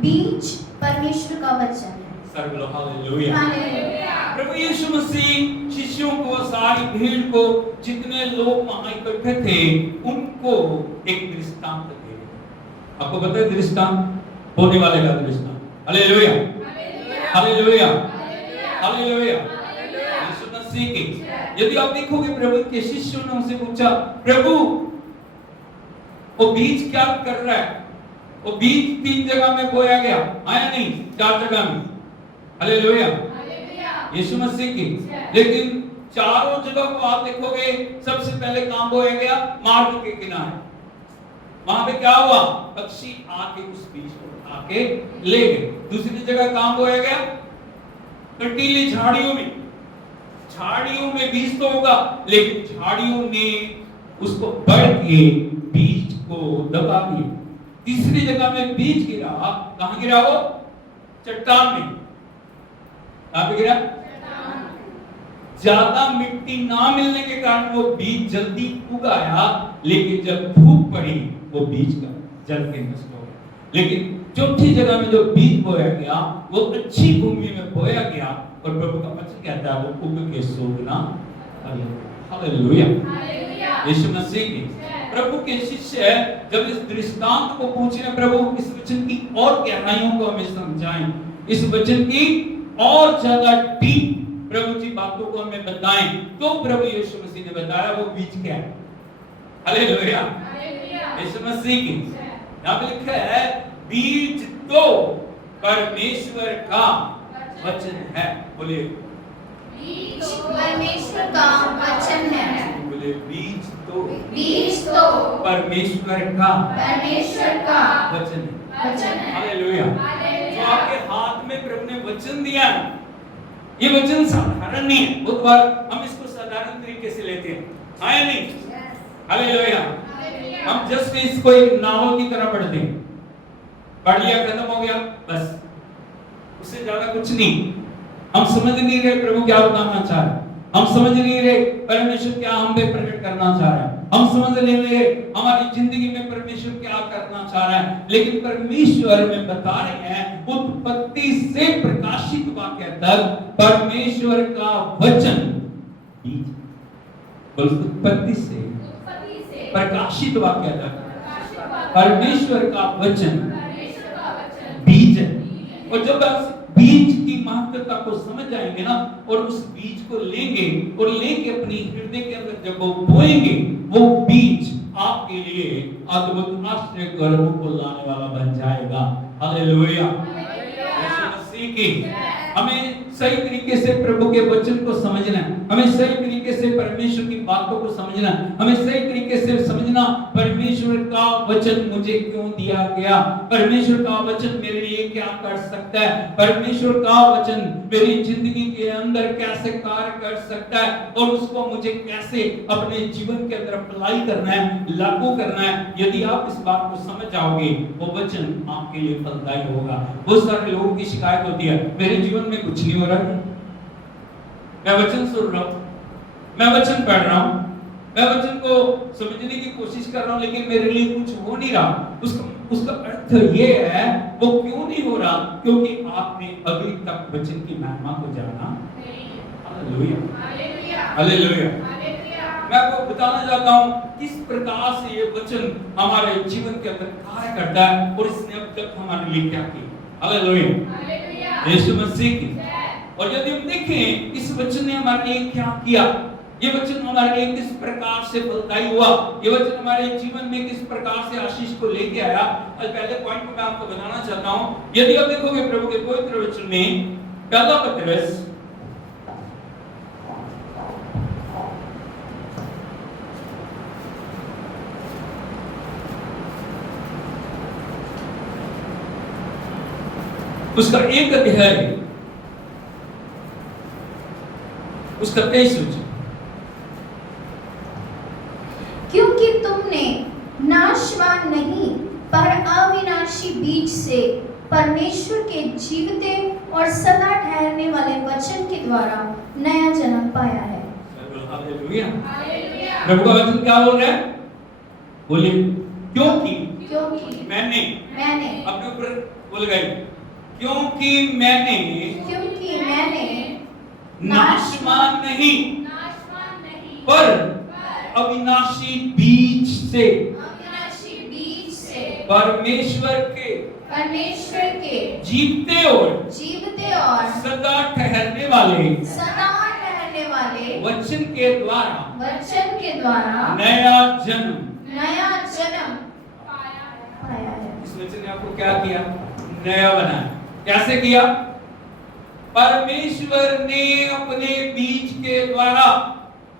बीज परमेश्वर का वचन है। सर्व हालेलुया। हालेलुया। प्रभु यीशु मसीह शिष्यों को, सारी भीड़ को, जितने लोग वहां इकट्ठे थे, उनको एक दृष्टांत दे रहे। आपको पता है दृष्टांत? होने वाले का दृष्टांत। Hallelujah, hallelujah, hallelujah. यीशु मसीह की यदि आप देखोगे, प्रभु के शिष्यों ने उनसे पूछा, प्रभु वो बीज क्या कर रहा है? वो बीज 3 जगह में बोया गया, आया नहीं 4 जगह में। हालेलुया, यीशु मसीह की। लेकिन चारों जगह को आप देखोगे, सबसे पहले कहां बोया गया? मार्ग के किनारे। वहां पे क्या हुआ? पक्षी आके उस बीज को उठा के ले गए। दूसरी जगह कहां बोया गया? कंटीली झाड़ियों में। झाड़ियों में बीज तो होगा, लेकिन झाड़ियों ने उसको बढ़ के बीज को दबा दिया। तीसरी जगह में बीज गिरा, कहां गिरा? वो चट्टान में। कहां पे गिरा? ज्यादा मिट्टी ना मिलने के कारण वो बीज जल्दी उग आया, लेकिन जब धूप पड़ी वो बीज का जल के नष्ट हो गया। लेकिन चौथी जगह में जो बीज बोया गया वो अच्छी भूमि में बोया गया, और प्रभु का वचन कहता है वो उग के सूखना। हालेलुया, यीशु मसीह की। प्रभु के शिष्य जब इस दृष्टांत को पूछे, प्रभु इस वचन की और गहराइयों को हमें समझाएं, इस वचन की और ज्यादा डीप प्रभु जी बातों को हमें बताएं, तो प्रभु यीशु मसीह ने बताया वो बीज क्या है। हालेलुया, यीशु मसीह की। यहाँ पे लिखा है बीज तो परमेश्वर का वचन है। बोलिए परमेश्वर का वचन है। बोले बीज तो परमेश्वर का वचन वचन है। हालेलुया। तो आपके हाथ में प्रभु ने वचन दिया है। ये वचन साधारण नहीं है। बहुत बार हम इसको साधारण तरीके से लेते हैं, है नहीं? हालेलुया। हम जस्ट इसको एक नावल की तरह पढ़ते हैं, पढ़ लिया खत्म हो गया बस, उससे ज्यादा कुछ नहीं। हम समझ नहीं रहे प्रभु क्या बताना चाह रहे, हम समझ नहीं रहे परमेश्वर क्या हम पे प्रकट करना चाह रहा है, हम समझ नहीं रहे हमारी जिंदगी में परमेश्वर क्या करना चाह रहा है। लेकिन परमेश्वर में बता रहे हैं उत्पत्ति से प्रकाशित वाक्य तक परमेश्वर का वचन, उत्पत्ति से प्रकाशित वाक्य तक परमेश्वर का वचन बीज है। और जब आप बीज की महत्वता को समझ जाएंगे ना, और उस बीज को लेंगे और लेके अपनी हृदय के अंदर जब वो बोएंगे, वो बीज आपके लिए अद्भुत आश्चर्य कर्मों को लाने वाला बन जाएगा। हालेलुया। यीशु मसीह की हमें सही तरीके से प्रभु के वचन को समझना है, हमें सही तरीके से परमेश्वर की बातों को समझना है, हमें सही तरीके से समझना परमेश्वर का वचन मुझे क्यों दिया गया, परमेश्वर का वचन मेरे लिए क्या कर सकता है, परमेश्वर का वचन मेरी जिंदगी के अंदर कैसे कार्य कर सकता है, और उसको मुझे कैसे अपने जीवन के अंदर अप्लाई करना है, लागू करना है। यदि आप इस बात को समझ जाओगे, वो वचन आपके लिए फलदायी होगा। बहुत सारे लोगों की शिकायत होती है, मेरे जीवन में कुछ नहीं हो रहा है, मैं वचन सुन रहा हूं, मैं वचन पढ़ रहा हूं, मैं वचन को समझने की कोशिश कर रहा हूं, लेकिन मेरे लिए कुछ हो नहीं रहा। उसका अर्थ ये है वो क्यों नहीं हो रहा, क्योंकि आपने अभी तक वचन की महिमा को जाना नहीं। Hallelujah, hallelujah. मैं आपको बताना चाहता हूं किस प्रकार से ये वचन हमारे जीवन के अंदर कार्य करता है, और इसने अब तक हमारे लिए क्या किया। हालेलुया, यीशु मसीह की। और यदि हम देखें इस वचन ने हमारे लिए क्या किया, ये वचन हमारे लिए किस प्रकार से फलदायी हुआ, ये वचन हमारे जीवन में किस प्रकार से आशीष को लेके आया, आज पहले पॉइंट को मैं आपको बताना चाहता हूं। यदि आप देखोगे प्रभु के पवित्र वचन में पहला पत्रस उसका एक अध्याय उसका 23 वचन, क्योंकि तुमने नाशवान नहीं पर अविनाशी बीज से परमेश्वर के जीवते और सदा ठहरने वाले वचन के द्वारा नया जन्म पाया है। हालेलुया। प्रभु का वचन क्या बोल रहा है? बोलिए क्योंकि मैंने अपने ऊपर बोल गए, क्योंकि मैंने नाशवान नहीं पर अविनाशी बीज से परमेश्वर के जीवते और सदा ठहरने वाले वचन के द्वारा नया जन्म पाया है। इस वचन ने आपको क्या किया? नया बनाया। कैसे किया? परमेश्वर ने अपने बीज के द्वारा,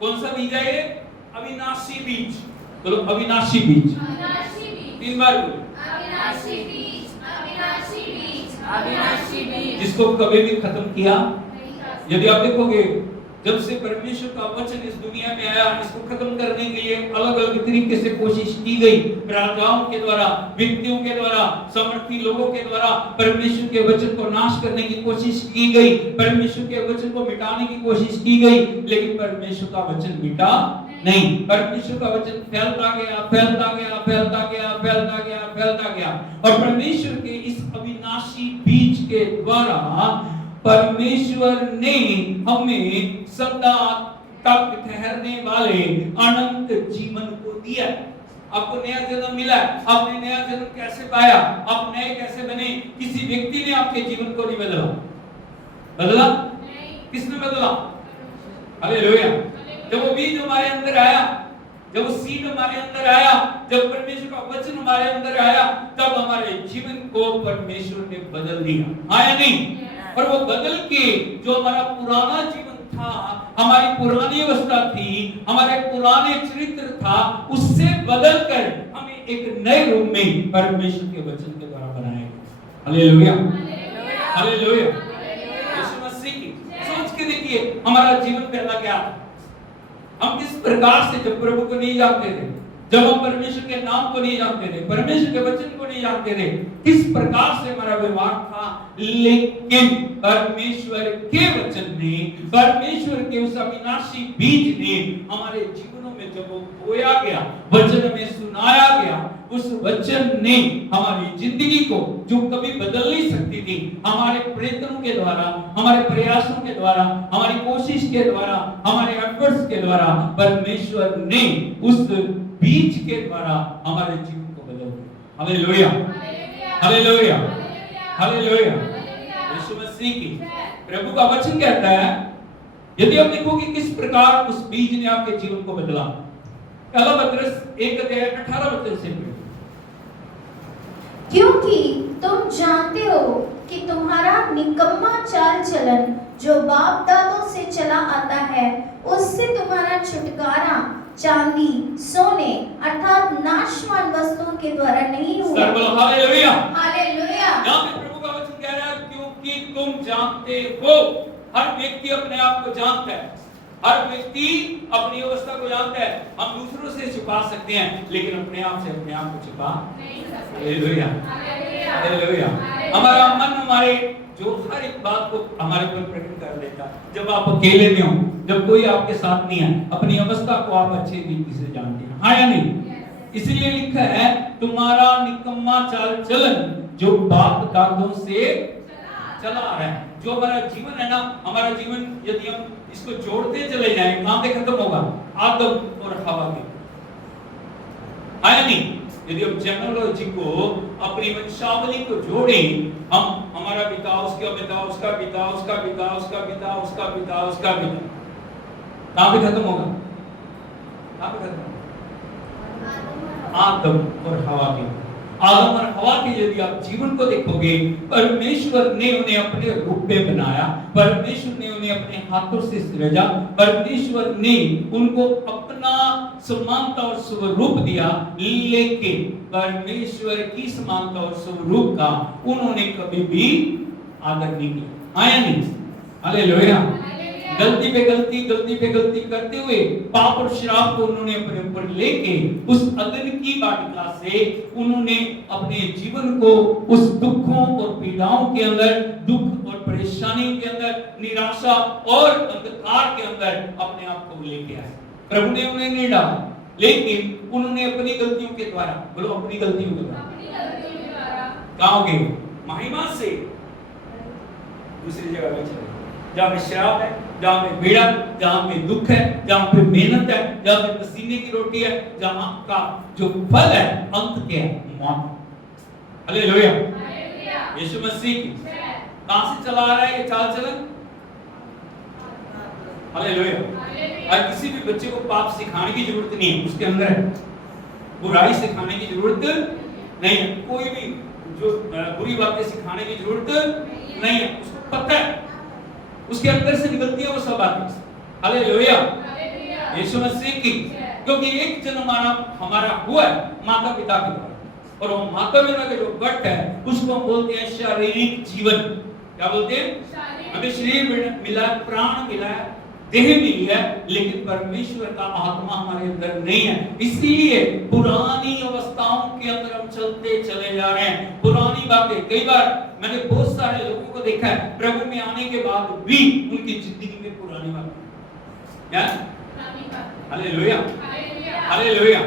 कौन सा बीज है ये? अविनाशी बीज। चलो अविनाशी बीज 3 बार बोलो, अविनाशी बीज, जिसको कभी भी खत्म किया। यदि आप देखोगे जब से परमेश्वर का वचन इस दुनिया में आया, इसको खत्म करने के लिए अलग अलग तरीके से कोशिश की गई, राजाओं के द्वारा, व्यक्तियों के द्वारा, समर्थी लोगों के द्वारा परमेश्वर के वचन को नाश करने की कोशिश की गई, परमेश्वर के वचन को मिटाने की कोशिश की गई, लेकिन परमेश्वर का वचन मिटा नहीं। परमेश्वर का वचन फैलता गया और परमेश्वर के इस अविनाशी बीज के द्वारा परमेश्वर ने हमें सदा तक ठहरने वाले अनंत जीवन को दिया। आपको नया जन्म मिला। आपने नया जन्म कैसे पाया? आप नए कैसे बने? किसी व्यक्ति ने आपके जीवन को नहीं बदला? किसने बदला? हालेलुया। जब वो बीज हमारे अंदर आया, जब वो सीड हमारे अंदर आया, जब परमेश्वर का वचन हमारे अंदर आया, तब हमारे जीवन को परमेश्वर ने बदल दिया। आया नहीं? और वो बदल के जो हमारा पुराना जीवन था, हमारी पुरानी अवस्था थी, हमारे पुराने चरित्र था, उससे बदल कर हमें एक नए रूप में परमेश्वर के वचन के द्वारा बनाया गया। Hallelujah, hallelujah. यीशु मसीह की सोच के देखिए हमारा जीवन पहला क्या था। हम किस प्रकार से जब प्रभु को नहीं जानते थे, जब हम परमेश्वर के नाम को नहीं जानते थे, परमेश्वर के वचन को नहीं जानते थे, किस प्रकार से हमारा व्यवहार था। लेकिन परमेश्वर के वचन ने, परमेश्वर के उस अविनाशी बीज ने हमारे जीवनों में जब वो बोया गया, वचन में सुनाया गया, उस वचन ने हमारी जिंदगी को, जो कभी बदल नहीं सकती थी, हमारे प्रयत्नों के द्वारा, हमारे प्रयासों के द्वारा, हमारी कोशिश के द्वारा, हमारे एफर्ट्स के द्वारा, परमेश्वर ने उस बीज के द्वारा हमारे जीवन को बदल दिया। Hallelujah, hallelujah, hallelujah. यीशु मसीह की प्रभु का वचन कहता है, यदि आप देखोगे किस प्रकार उस बीज ने आपके जीवन को बदला। पहला पत्रस 1:18 से क्योंकि तुम जानते हो कि तुम्हारा निकम्मा चाल चलन जो बाप दादों से चला आता है, उससे तुम्हारा छुटकारा चांदी सोने अर्थात नाशवान वस्तुओं के द्वारा नहीं हुआ। Hallelujah, hallelujah. यहाँ पे प्रभु का वचन कह रहा है, क्योंकि तुम जानते हो। हर व्यक्ति अपने आप को जानता है, हर व्यक्ति अपनी अवस्था को जानता है। हम दूसरों से छुपा सकते हैं, लेकिन अपने आप से अपने आप को छुपा नहीं सकते। Hallelujah, hallelujah. हमारा मन हमारे जो हर एक बात को हमारे पर प्रकट कर देता। जब आप अकेले में हो, जब कोई आपके साथ नहीं है, अपनी अवस्था को आप अच्छी रीति से जानते हैं। हाँ या नहीं? इसीलिए लिखा है, तुम्हारा निकम्मा चाल चलन जो बाप दादों से चला आ रहा है। जो हमारा जीवन है ना, हमारा जीवन यदि हम इसको जोड़ते चले जाएं, कहां पे खत्म होगा? आदम और हवा के। आया नहीं? यदि हम जेनेलॉजी को, अपनी वंशावली को जोड़ें, हम हमारा पिता, उसका पिता, उसका पिता, उसका पिता, उसका पिता, उसका पिता, उसका पिता, कहां पे खत्म होगा? कहां पे खत्म होगा? आदम और हवा के। आदम और हवा के यदि आप जीवन को देखोगे, परमेश्वर ने उन्हें अपने रूप में बनाया, परमेश्वर ने उन्हें अपने हाथों से सृजा, परमेश्वर ने उनको अपना समानता और स्वरूप दिया, लेकिन परमेश्वर की समानता और स्वरूप का उन्होंने कभी भी आदर नहीं किया। आया नहीं? हालेलुया। गलती पे गलती, गलती पे गलती करते हुए पाप और श्राप को उन्होंने अपने ऊपर लेके उस अग्नि की वाटिका से उन्होंने अपने जीवन को उस दुखों और पीड़ाओं के अंदर, दुख और परेशानी के अंदर, निराशा और अंधकार के अंदर अपने आप को लेके आए। प्रभु ने उन्हें नहीं डाला, लेकिन उन्होंने अपनी गलतियों के द्वारा, बोलो अपनी गलतियों के द्वारा, कहां गए? महिमा से दूसरी जगह में चले, जहां में श्राप है, जहां में पीड़ा, जहां में दुख है, जहां पे मेहनत है, जहां पे पसीने की रोटी है, जहां का जो फल है अंत के है मौत। हालेलुया, यीशु मसीह की कहां से चला आ रहा है ये चाल चलन? हालेलुया। और किसी भी बच्चे को पाप सिखाने की जरूरत नहीं है, उसके अंदर है। बुराई सिखाने की जरूरत नहीं है, कोई भी जो बुरी बातें सिखाने की जरूरत नहीं है, उसको पता है, उसके अंदर से निकलती है वो सब बातें। हालेलुया, यीशु मसीह की। क्योंकि एक जन्म हमारा हुआ है माता पिता के द्वारा, और वो माता पिता का जो बट है उसको हम बोलते हैं शारीरिक जीवन। क्या बोलते हैं? हमें शरीर मिला, प्राण मिला है, देह मिली है, लेकिन परमेश्वर का आत्मा हमारे अंदर नहीं है। इसीलिए पुरानी अवस्थाओं के अंदर हम चलते चले जा रहे हैं। पुरानी बातें, कई बार मैंने बहुत सारे लोगों को देखा है प्रभु में आने के बाद भी उनकी जिंदगी में पुरानी बातें। क्या? हालेलुया, हालेलुया,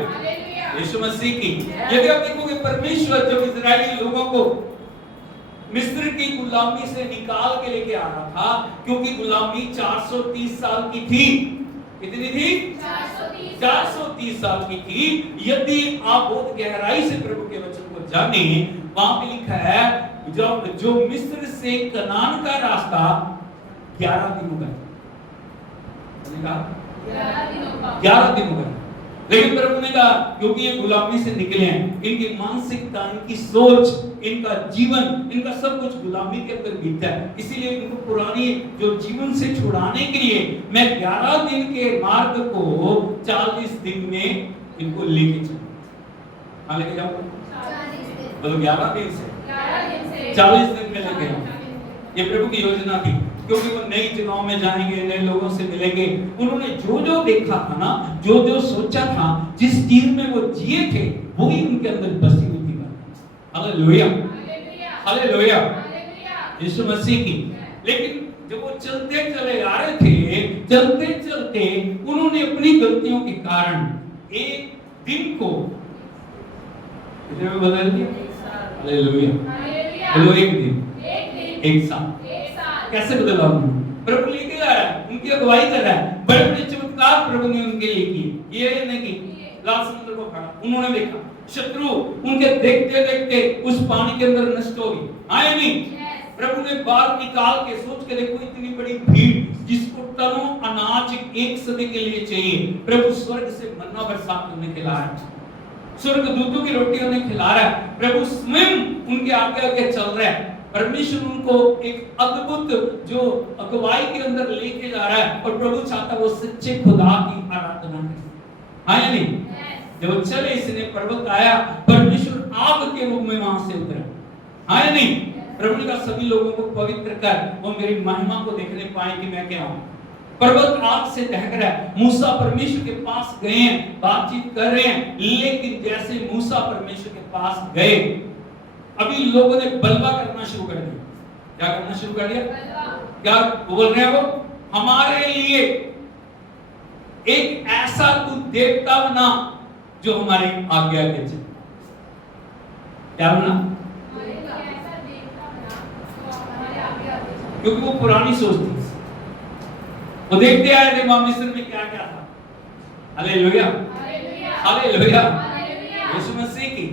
यीशु मसीह की। यदि आप देखोगे परमेश्वर जब इस्राएली लोगों को मिस्र की गुलामी से निकाल के लेके आ रहा था, क्योंकि गुलामी 430 साल की थी। कितनी थी? 430 साल की थी। यदि आप बहुत गहराई से प्रभु के वचन को जाने, वहां पे लिखा है जब जो मिस्र से कनान का रास्ता 11 दिनों का, 11 दिनों का, लेकिन प्रभु ने कहा क्योंकि ये गुलामी से निकले हैं, इनकी मानसिकता, इनकी सोच, इनका जीवन, इनका सब कुछ गुलामी के अंदर बीता है, इसीलिए इनको पुरानी जो जीवन से छुड़ाने के लिए मैं 11 दिन के मार्ग को 40 दिन में इनको लेके चलूं। कहां लेके जाऊं? 40 दिन। बोलो 11 दिन से 40 दिन में लेके जाऊं। ये प्रभु की योजना थी, क्योंकि वो नई जगहों में जाएंगे, नए लोगों से मिलेंगे। उन्होंने जो जो देखा था ना, जो जो सोचा था, जिस चीज में वो जिए थे, वो ही उनके अंदर बसी हुई थी। हालेलुया, हालेलुया, यीशु मसीह की। लेकिन जब वो चलते चले आ रहे थे, चलते चलते उन्होंने अपनी गलतियों के कारण एक दिन को कितने में बदल दिया? हालेलुया, बोलो एक दिन, एक साल। कैसे बदला उन्होंने? प्रभु लेके आया, उनकी अगुवाई कर रहा है, बड़े बड़े चमत्कार प्रभु ने उनके लिए किए। ये नहीं कि लाल समुद्र को खड़ा उन्होंने देखा, शत्रु उनके देखते देखते उस पानी के अंदर नष्ट हो गई। आए नहीं, प्रभु ने बाल निकाल के, सोच के देखो इतनी बड़ी भीड़ जिसको टनों अनाज एक सदी के लिए चाहिए, प्रभु स्वर्ग से मन्ना बरसात करने के लायक, स्वर्ग दूतों की रोटी उन्हें खिला रहा है, प्रभु स्वयं उनके आगे आगे चल रहा है। परमेश्वर उनको एक अद्भुत जो अगुवाई के अंदर लेके जा रहा है, और प्रभु चाहता है वो सच्चे खुदा की आराधना करें। हाँ या नहीं? जब चले इसने पर्वत आया, परमेश्वर आग के रूप में वहां से उतरा। हाँ या नहीं? प्रभु ने कहा सभी लोगों को पवित्र कर, वो मेरी महिमा को देखने पाए कि मैं क्या हूं। पर्वत आग से दहक रहा है। मूसा परमेश्वर के पास गए हैं, बातचीत कर रहे हैं, लेकिन जैसे मूसा परमेश्वर के पास गए, अभी लोगों ने बलवा करना शुरू कर दिया। क्या करना शुरू कर दिया? क्या बोल रहे हैं वो? हमारे लिए एक ऐसा तू देवता बना जो हमारी आज्ञा के चले। क्या बना? क्योंकि वो पुरानी सोच थी, वो देखते आए थे वहां मिस्र में क्या क्या था। हालेलुया, हालेलुया, यीशु मसीह की।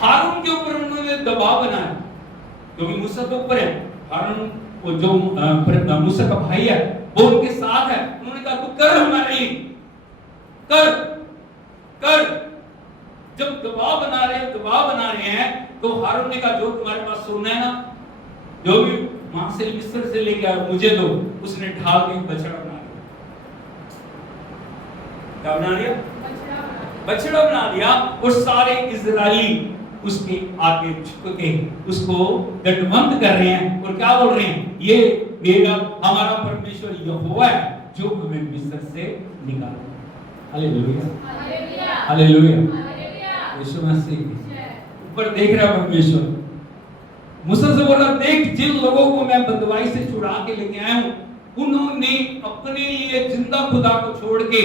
हारून के ऊपर उन्होंने दबाव बनाया, क्योंकि मूसा तो ऊपर है, हारून वो जो मूसा का भाई है वो उनके साथ है। उन्होंने कहा तू कर हमारे लिए, कर कर। जब दबाव बना रहे हैं तो हारून ने कहा जो तुम्हारे पास सोना है ना, जो भी वहां से मिस्र से लेके आए मुझे दो। उसने ढाल के बछड़ा बना लिया। क्या बना लिया? बछड़ा बना लिया, और सारे इजरायली उसके आगे झुक के उसको दंडवत कर रहे हैं, और क्या बोल रहे हैं? ये मेरा हमारा परमेश्वर यहोवा है जो हमें मिस्र से निकाला। हालेलुया, हालेलुया, यीशु मसीह ऊपर देख रहा परमेश्वर। मूसा से बोला देख जिन लोगों को मैं बंदवाई से छुड़ा के लेके आया हूं, उन्होंने अपने लिए जिंदा खुदा को छोड़ के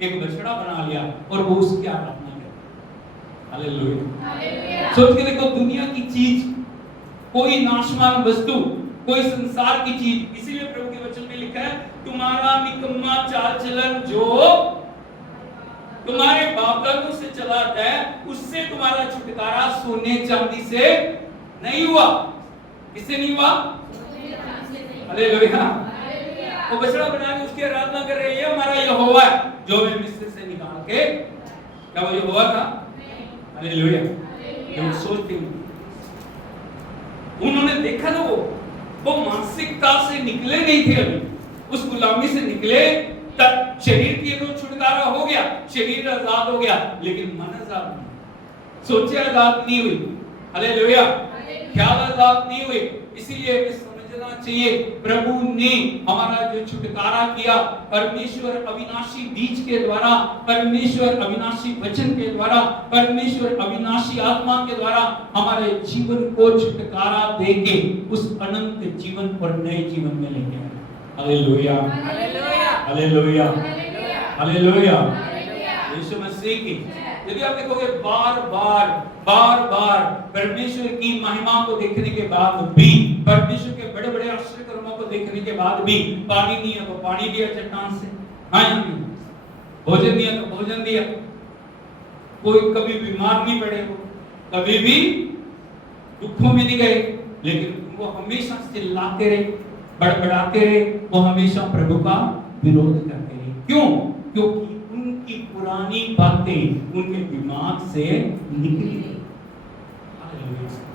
एक बछड़ा बना लिया और वो उसकी आराधना करते। हालेलुया। सोच के देखो, दुनिया की चीज, कोई नाशवान वस्तु, कोई संसार की चीज, इसीलिए प्रभु के वचन में लिखा है तुम्हारा निकम्मा चाल चलन जो तुम्हारे बाप दादों से चला आता है, उससे तुम्हारा छुटकारा सोने चांदी से नहीं हुआ। किससे नहीं हुआ? हालेलुया। वो बछड़ा बना के उसकी आराधना कर रहे हैं, हमारा यहोवा है जो हमें मिस्र से निकाल के। क्या वो यहोवा था? हालेलुया। ये सोचते हैं, उन्होंने देखा ना, वो मानसिकता से निकले नहीं थे, अभी उस गुलामी से निकले तब शरीर की तो छुटकारा हो गया, शरीर आजाद हो गया, लेकिन मन आजाद नहीं, सोचे आजाद नहीं हुई। हालेलुया। ख्याल आजाद नहीं हुए। इसीलिए समझना चाहिए प्रभु ने हमारा जो छुटकारा किया, परमेश्वर अविनाशी बीज के द्वारा, परमेश्वर अविनाशी वचन के द्वारा, परमेश्वर अविनाशी आत्मा के द्वारा हमारे जीवन को छुटकारा देके उस अनंत जीवन और नए जीवन में लेके आए। हालेलुया, हालेलुया, हालेलुया, यीशु मसीह की। यदि आप देखोगे बार बार परमेश्वर की महिमा को देखने के बाद भी, परमेश्वर के बड़े बड़े आश्चर्य कर्मों को देखने के बाद भी, पानी नहीं है तो पानी दिया चट्टान से, हाँ, भोजन दिया तो भोजन दिया, कोई कभी बीमार नहीं पड़े, कभी भी दुखों में नहीं गए, लेकिन वो हमेशा चिल्लाते रहे, बड़बड़ाते रहे, वो हमेशा प्रभु का विरोध करते रहे। क्यों? क्योंकि उनकी पुरानी बातें उनके दिमाग से निकली गई।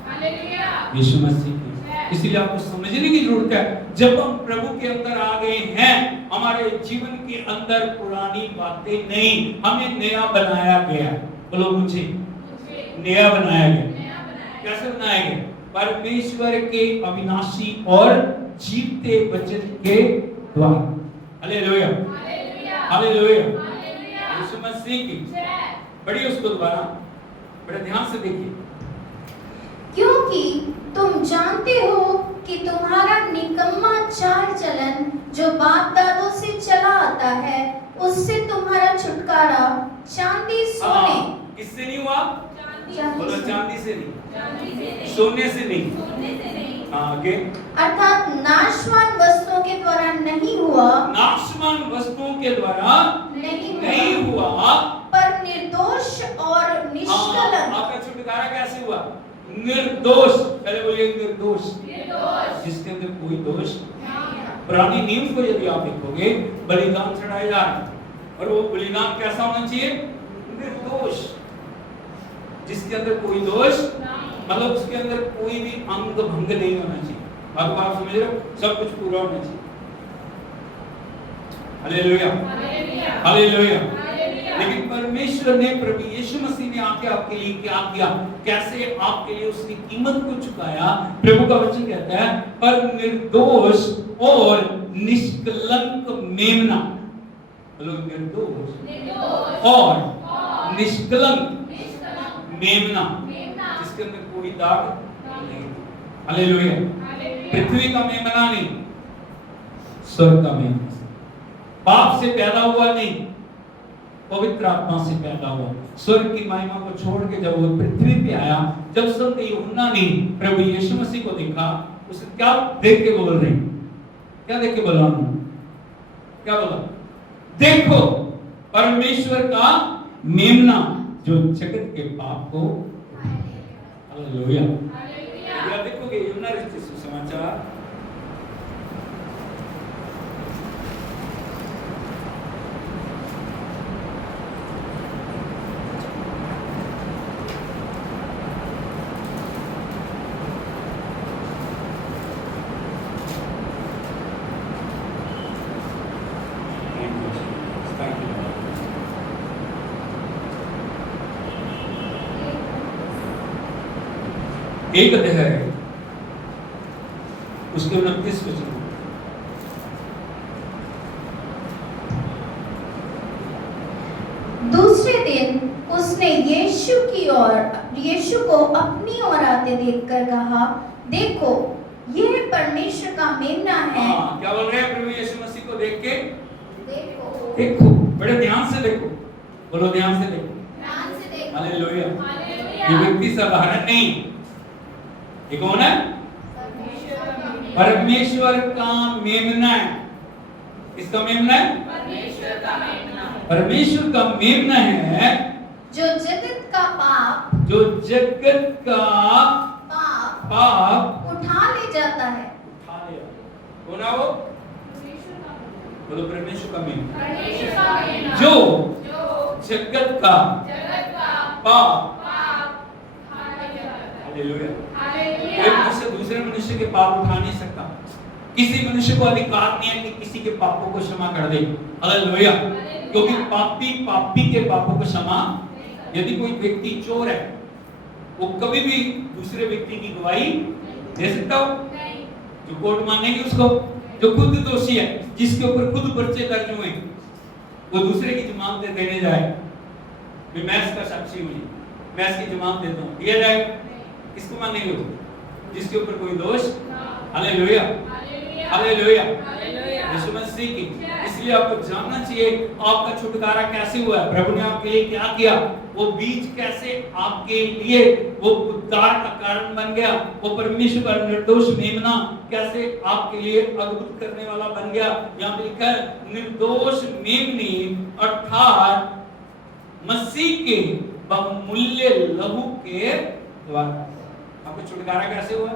हालेलुया। यीशु मसीह की, इसलिए आपको समझने की जरूरत है, जब हम प्रभु के अंदर आ गए हैं, हमारे जीवन के अंदर पुरानी बातें नहीं, हमें नया बनाया गया। बोलो मुझे नया बनाया गया। कैसे बनाया गया? परमेश्वर के अविनाशी और जीवते वचन के द्वारा। हालेलुया, हालेलुया, यीशु मसीह की। पढ़िए उसको दोबारा, बड़े ध्यान से देखिए। क्योंकि तुम जानते हो कि तुम्हारा निकम्मा चाल चलन जो बाप दादों से चला आता है, उससे तुम्हारा छुटकारा चांदी सोने किससे नहीं हुआ? बोलो चांदी चांदी से नहीं, सोने से नहीं। आगे अर्थात नाशवान वस्तुओं के द्वारा नहीं हुआ, नाशवान वस्तुओं के द्वारा नहीं हुआ, पर निर्दोष और निष्कलंक। आपका छुटकारा कैसे हुआ? निर्दोष। पहले बोलिए निर्दोष, जिसके अंदर कोई दोष। पुरानी नियम को यदि आप देखोगे, बलिदान चढ़ाया जा रहा है, और वो बलिदान कैसा होना चाहिए? निर्दोष, जिसके अंदर कोई दोष, मतलब उसके अंदर कोई भी अंग भंग नहीं होना चाहिए। आप समझ रहे हो? सब कुछ पूरा होना चाहिए। Hallelujah, hallelujah. लेकिन परमेश्वर ने, प्रभु यीशु मसीह ने आके आपके लिए क्या किया? कैसे आपके लिए उसने कीमत को चुकाया? प्रभु का वचन कहता है, पर निर्दोष और निष्कलंक मेमना। बोलो निर्दोष और निष्कलंक मेमना, जिसके अंदर कोई दाग नहीं। हालेलुया। पृथ्वी का मेमना नहीं, स्वर्ग का मेमना। पाप से पैदा हुआ नहीं, पवित्र आत्मा से पैदा हुआ। स्वर्ग की महिमा को छोड़ के जब वो पृथ्वी पे आया, जब संत यूहन्ना ने प्रभु यीशु मसीह को देखा, उसे क्या देख के बोल रहे? क्या देख के बोला? क्या बोला? देखो परमेश्वर का मेमना जो जगत के पाप को। Hallelujah, hallelujah. देखोगे यूहन्ना रचित सुसमाचार एक अध्याय है, उसके 29 वचन। दूसरे दिन उसने यीशु को अपनी ओर आते देखकर कहा, देखो यह परमेश्वर का मेमना है। क्या बोल रहे हैं? प्रभु यीशु मसीह को देख के देखो, देखो, बड़े ध्यान से देखो। बोलो ध्यान से देखो, ध्यान से देखो। हालेलुया। ये व्यक्ति साधारण नहीं, ये कौन है? परमेश्वर का मेमना है। किसका मेमना है? परमेश्वर का मेमना है, जो जगत का पाप उठा ले जाता है। कौन है वो? बोलो परमेश्वर का मेमना, जो जगत का पाप। हालेलुया। एक मनुष्य दूसरे मनुष्य के पाप उठा नहीं सकता। किसी मनुष्य को अधिकार नहीं है कि किसी के पापों को क्षमा कर दे। हालेलुया। क्योंकि पापी के पापों को क्षमा। यदि कोई व्यक्ति चोर है, वो कभी भी दूसरे व्यक्ति की गवाही दे सकता हो? जो कोर्ट मानेगी उसको। जो खुद दोषी है, जिसके ऊपर खुद पर्चे दर्ज हुए, वो दूसरे की जमानत देने जाए, मैं इसका साक्षी हूं, मैं इसकी जमानत देता हूं, दिया जाए? किसको मानेंगे? जिसके ऊपर कोई दोष। हालेलुया, हालेलुया, यीशु मसीह की। इसलिए आपको जानना चाहिए आपका छुटकारा कैसे हुआ है, प्रभु ने आपके लिए क्या किया, वो बीज कैसे आपके लिए वो उद्धार का कारण बन गया, वो परमेश्वर का निर्दोष मेमना कैसे आपके लिए अद्भुत करने वाला बन गया। यहाँ पे लिखा है निर्दोष मेमने अर्थात मसीह के बहुमूल्य लहू के द्वारा। आपको छुटकारा कैसे हुआ?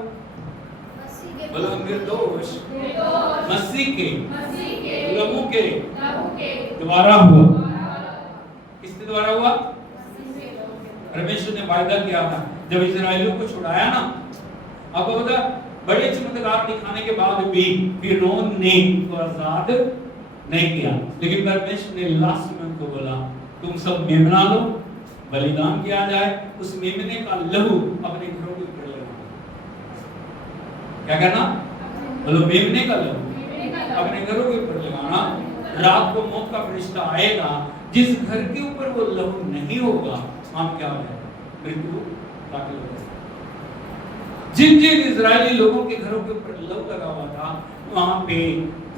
बोलो निर्दोष मसीह के लहू के द्वारा हुआ। किस द्वारा हुआ? परमेश्वर ने वायदा किया था जब इस्राएलियों को छुड़ाया ना, आपको पता बड़े चमत्कार दिखाने के बाद भी फिरौन ने उनको आजाद नहीं किया, लेकिन परमेश्वर ने लास्ट में उनको बोला तुम सब मेमना लो, बलिदान किया जाए, उस मेमने का लहू अपने घरों के ऊपर लगाना। क्या करना? बोलो मेमने का लहू अपने घरों के ऊपर लगाना। रात को मौत का फरिश्ता आएगा, जिस घर के ऊपर वो लहू नहीं होगा वहां क्या हो जाएगा? मृत्यु दाखिल हो जाएगी। जिन जिन इजरायली लोगों के घरों के ऊपर लहू लगा हुआ था वहां पे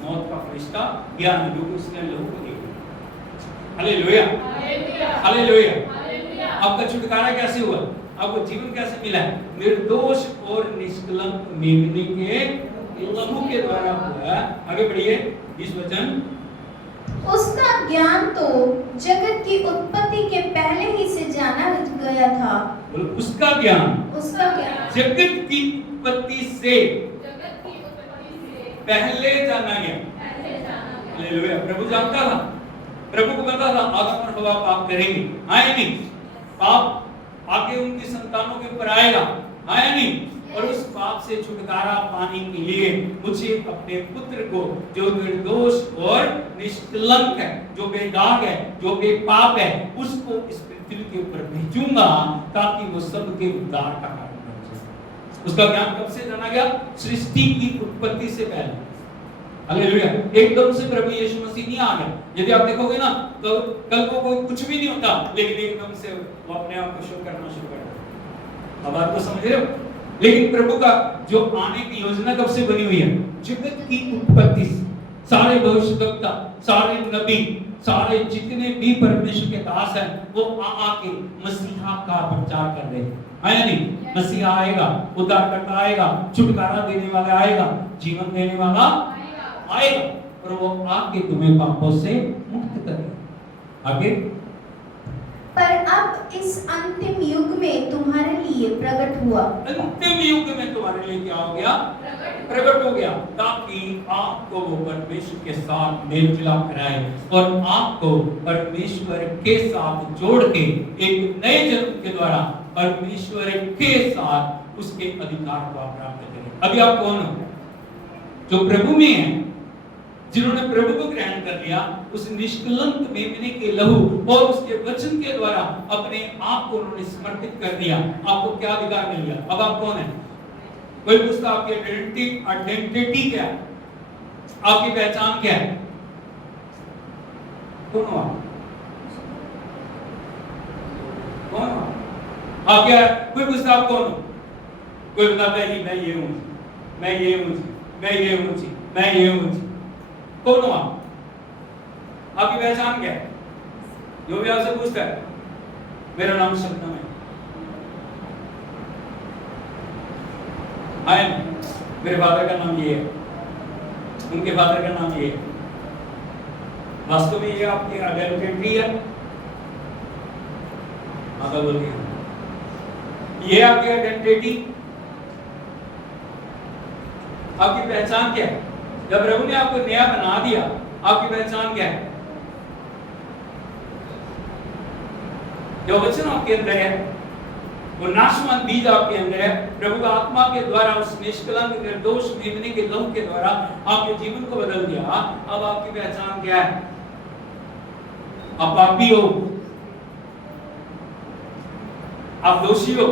मौत का फरिश्ता या क्योंकि उसने लहू को देखा। Hallelujah, hallelujah. आपका छुटकारा कैसे हुआ? आपको जीवन कैसे मिला? निर्दोष और निष्कलंक मेमने के लहू के द्वारा हुआ। आगे बढ़िए 20 वचन। उसका ज्ञान तो जगत की उत्पत्ति के पहले ही से जाना गया था। बोलो उसका ज्ञान जगत की उत्पत्ति से पहले जाना गया। हालेलुया। प्रभु जानता था, प्रभु को पता था आदम और हवा पाप करेंगे, आए नहीं? पाप आके उनकी संतानों के ऊपर आएगा, आया नहीं? और उस पाप से छुटकारा पाने के लिए मुझे अपने पुत्र को जो निर्दोष और निष्कलंक है, जो बेदाग है, जो बेपाप है, उसको इस पृथ्वी के ऊपर भेजूंगा ताकि वो सबके उद्धार का कारण बन जाए। उसका ज्ञान कब से जाना गया? सृष्टि की उत्पत्ति से पहले। हालेलुया। एकदम से प्रभु यीशु मसीह नहीं आ गया। यदि आप देखोगे ना तो कल को कोई कुछ भी नहीं होता, लेकिन एकदम से वो अपने आप को शो करना शुरू कर देता। अब आप तो समझ रहे हो? लेकिन प्रभु का जो आने की योजना कब से बनी हुई है? जगत की उत्पत्ति से। सारे भविष्यवक्ता, सारे नबी, सारे जितने भी परमेश्वर के दास हैं वो आके मसीहा का प्रचार कर रहे हैं। आया नहीं? मसीहा आएगा, उद्धारकर्ता आएगा, छुटकारा देने वाला आएगा, जीवन देने वाला आएगा, और वो आके तुम्हें पापों से मुक्त करेगा। आगे पर अब इस अंतिम युग में तुम्हारे लिए प्रकट हुआ। अंतिम युग में तुम्हारे लिए क्या हो गया? प्रकट हो गया, ताकि आपको वो परमेश्वर के साथ मेल मिलाप कराए और आपको परमेश्वर के साथ जोड़ के एक नए जन्म के द्वारा परमेश्वर के साथ उसके अधिकार को आप प्राप्त करें। अभी आप कौन हो? जो प्रभु में है, जिन्होंने प्रभु को ग्रहण कर लिया, उस निष्कलंक मेमने के लहू और उसके वचन के द्वारा अपने आप को उन्होंने समर्पित कर दिया। आपको क्या अधिकार मिल गया? अब आप कौन है? कोई पूछता आपकी आइडेंटिटी क्या है? आपकी पहचान क्या है? कौन हो आप? कौन हो आप? क्या? कोई पूछता आप कौन हो? कोई बताता है कि मैं ये हूं, मैं ये हूं, मैं ये हूं, मैं ये हूं। कौन हो आप? आपकी पहचान क्या है? जो भी आपसे पूछता है, मेरा नाम शबनम है, आए मेरे फादर का नाम ये है, उनके फादर का नाम ये है। वास्तव में ये आपकी आइडेंटिटी है। माता बोलती है ये आपकी आइडेंटिटी, आपकी पहचान क्या है? जब प्रभु ने आपको नया बना दिया, आपकी पहचान क्या है? जो वचन आपके अंदर है, वो नाशवान बीज आपके अंदर है, प्रभु का आत्मा के द्वारा उस निष्कलंक निर्दोष मेमने के लहू के द्वारा आपके जीवन को बदल दिया। अब आपकी पहचान क्या है? आप पापी हो, आप दोषी हो,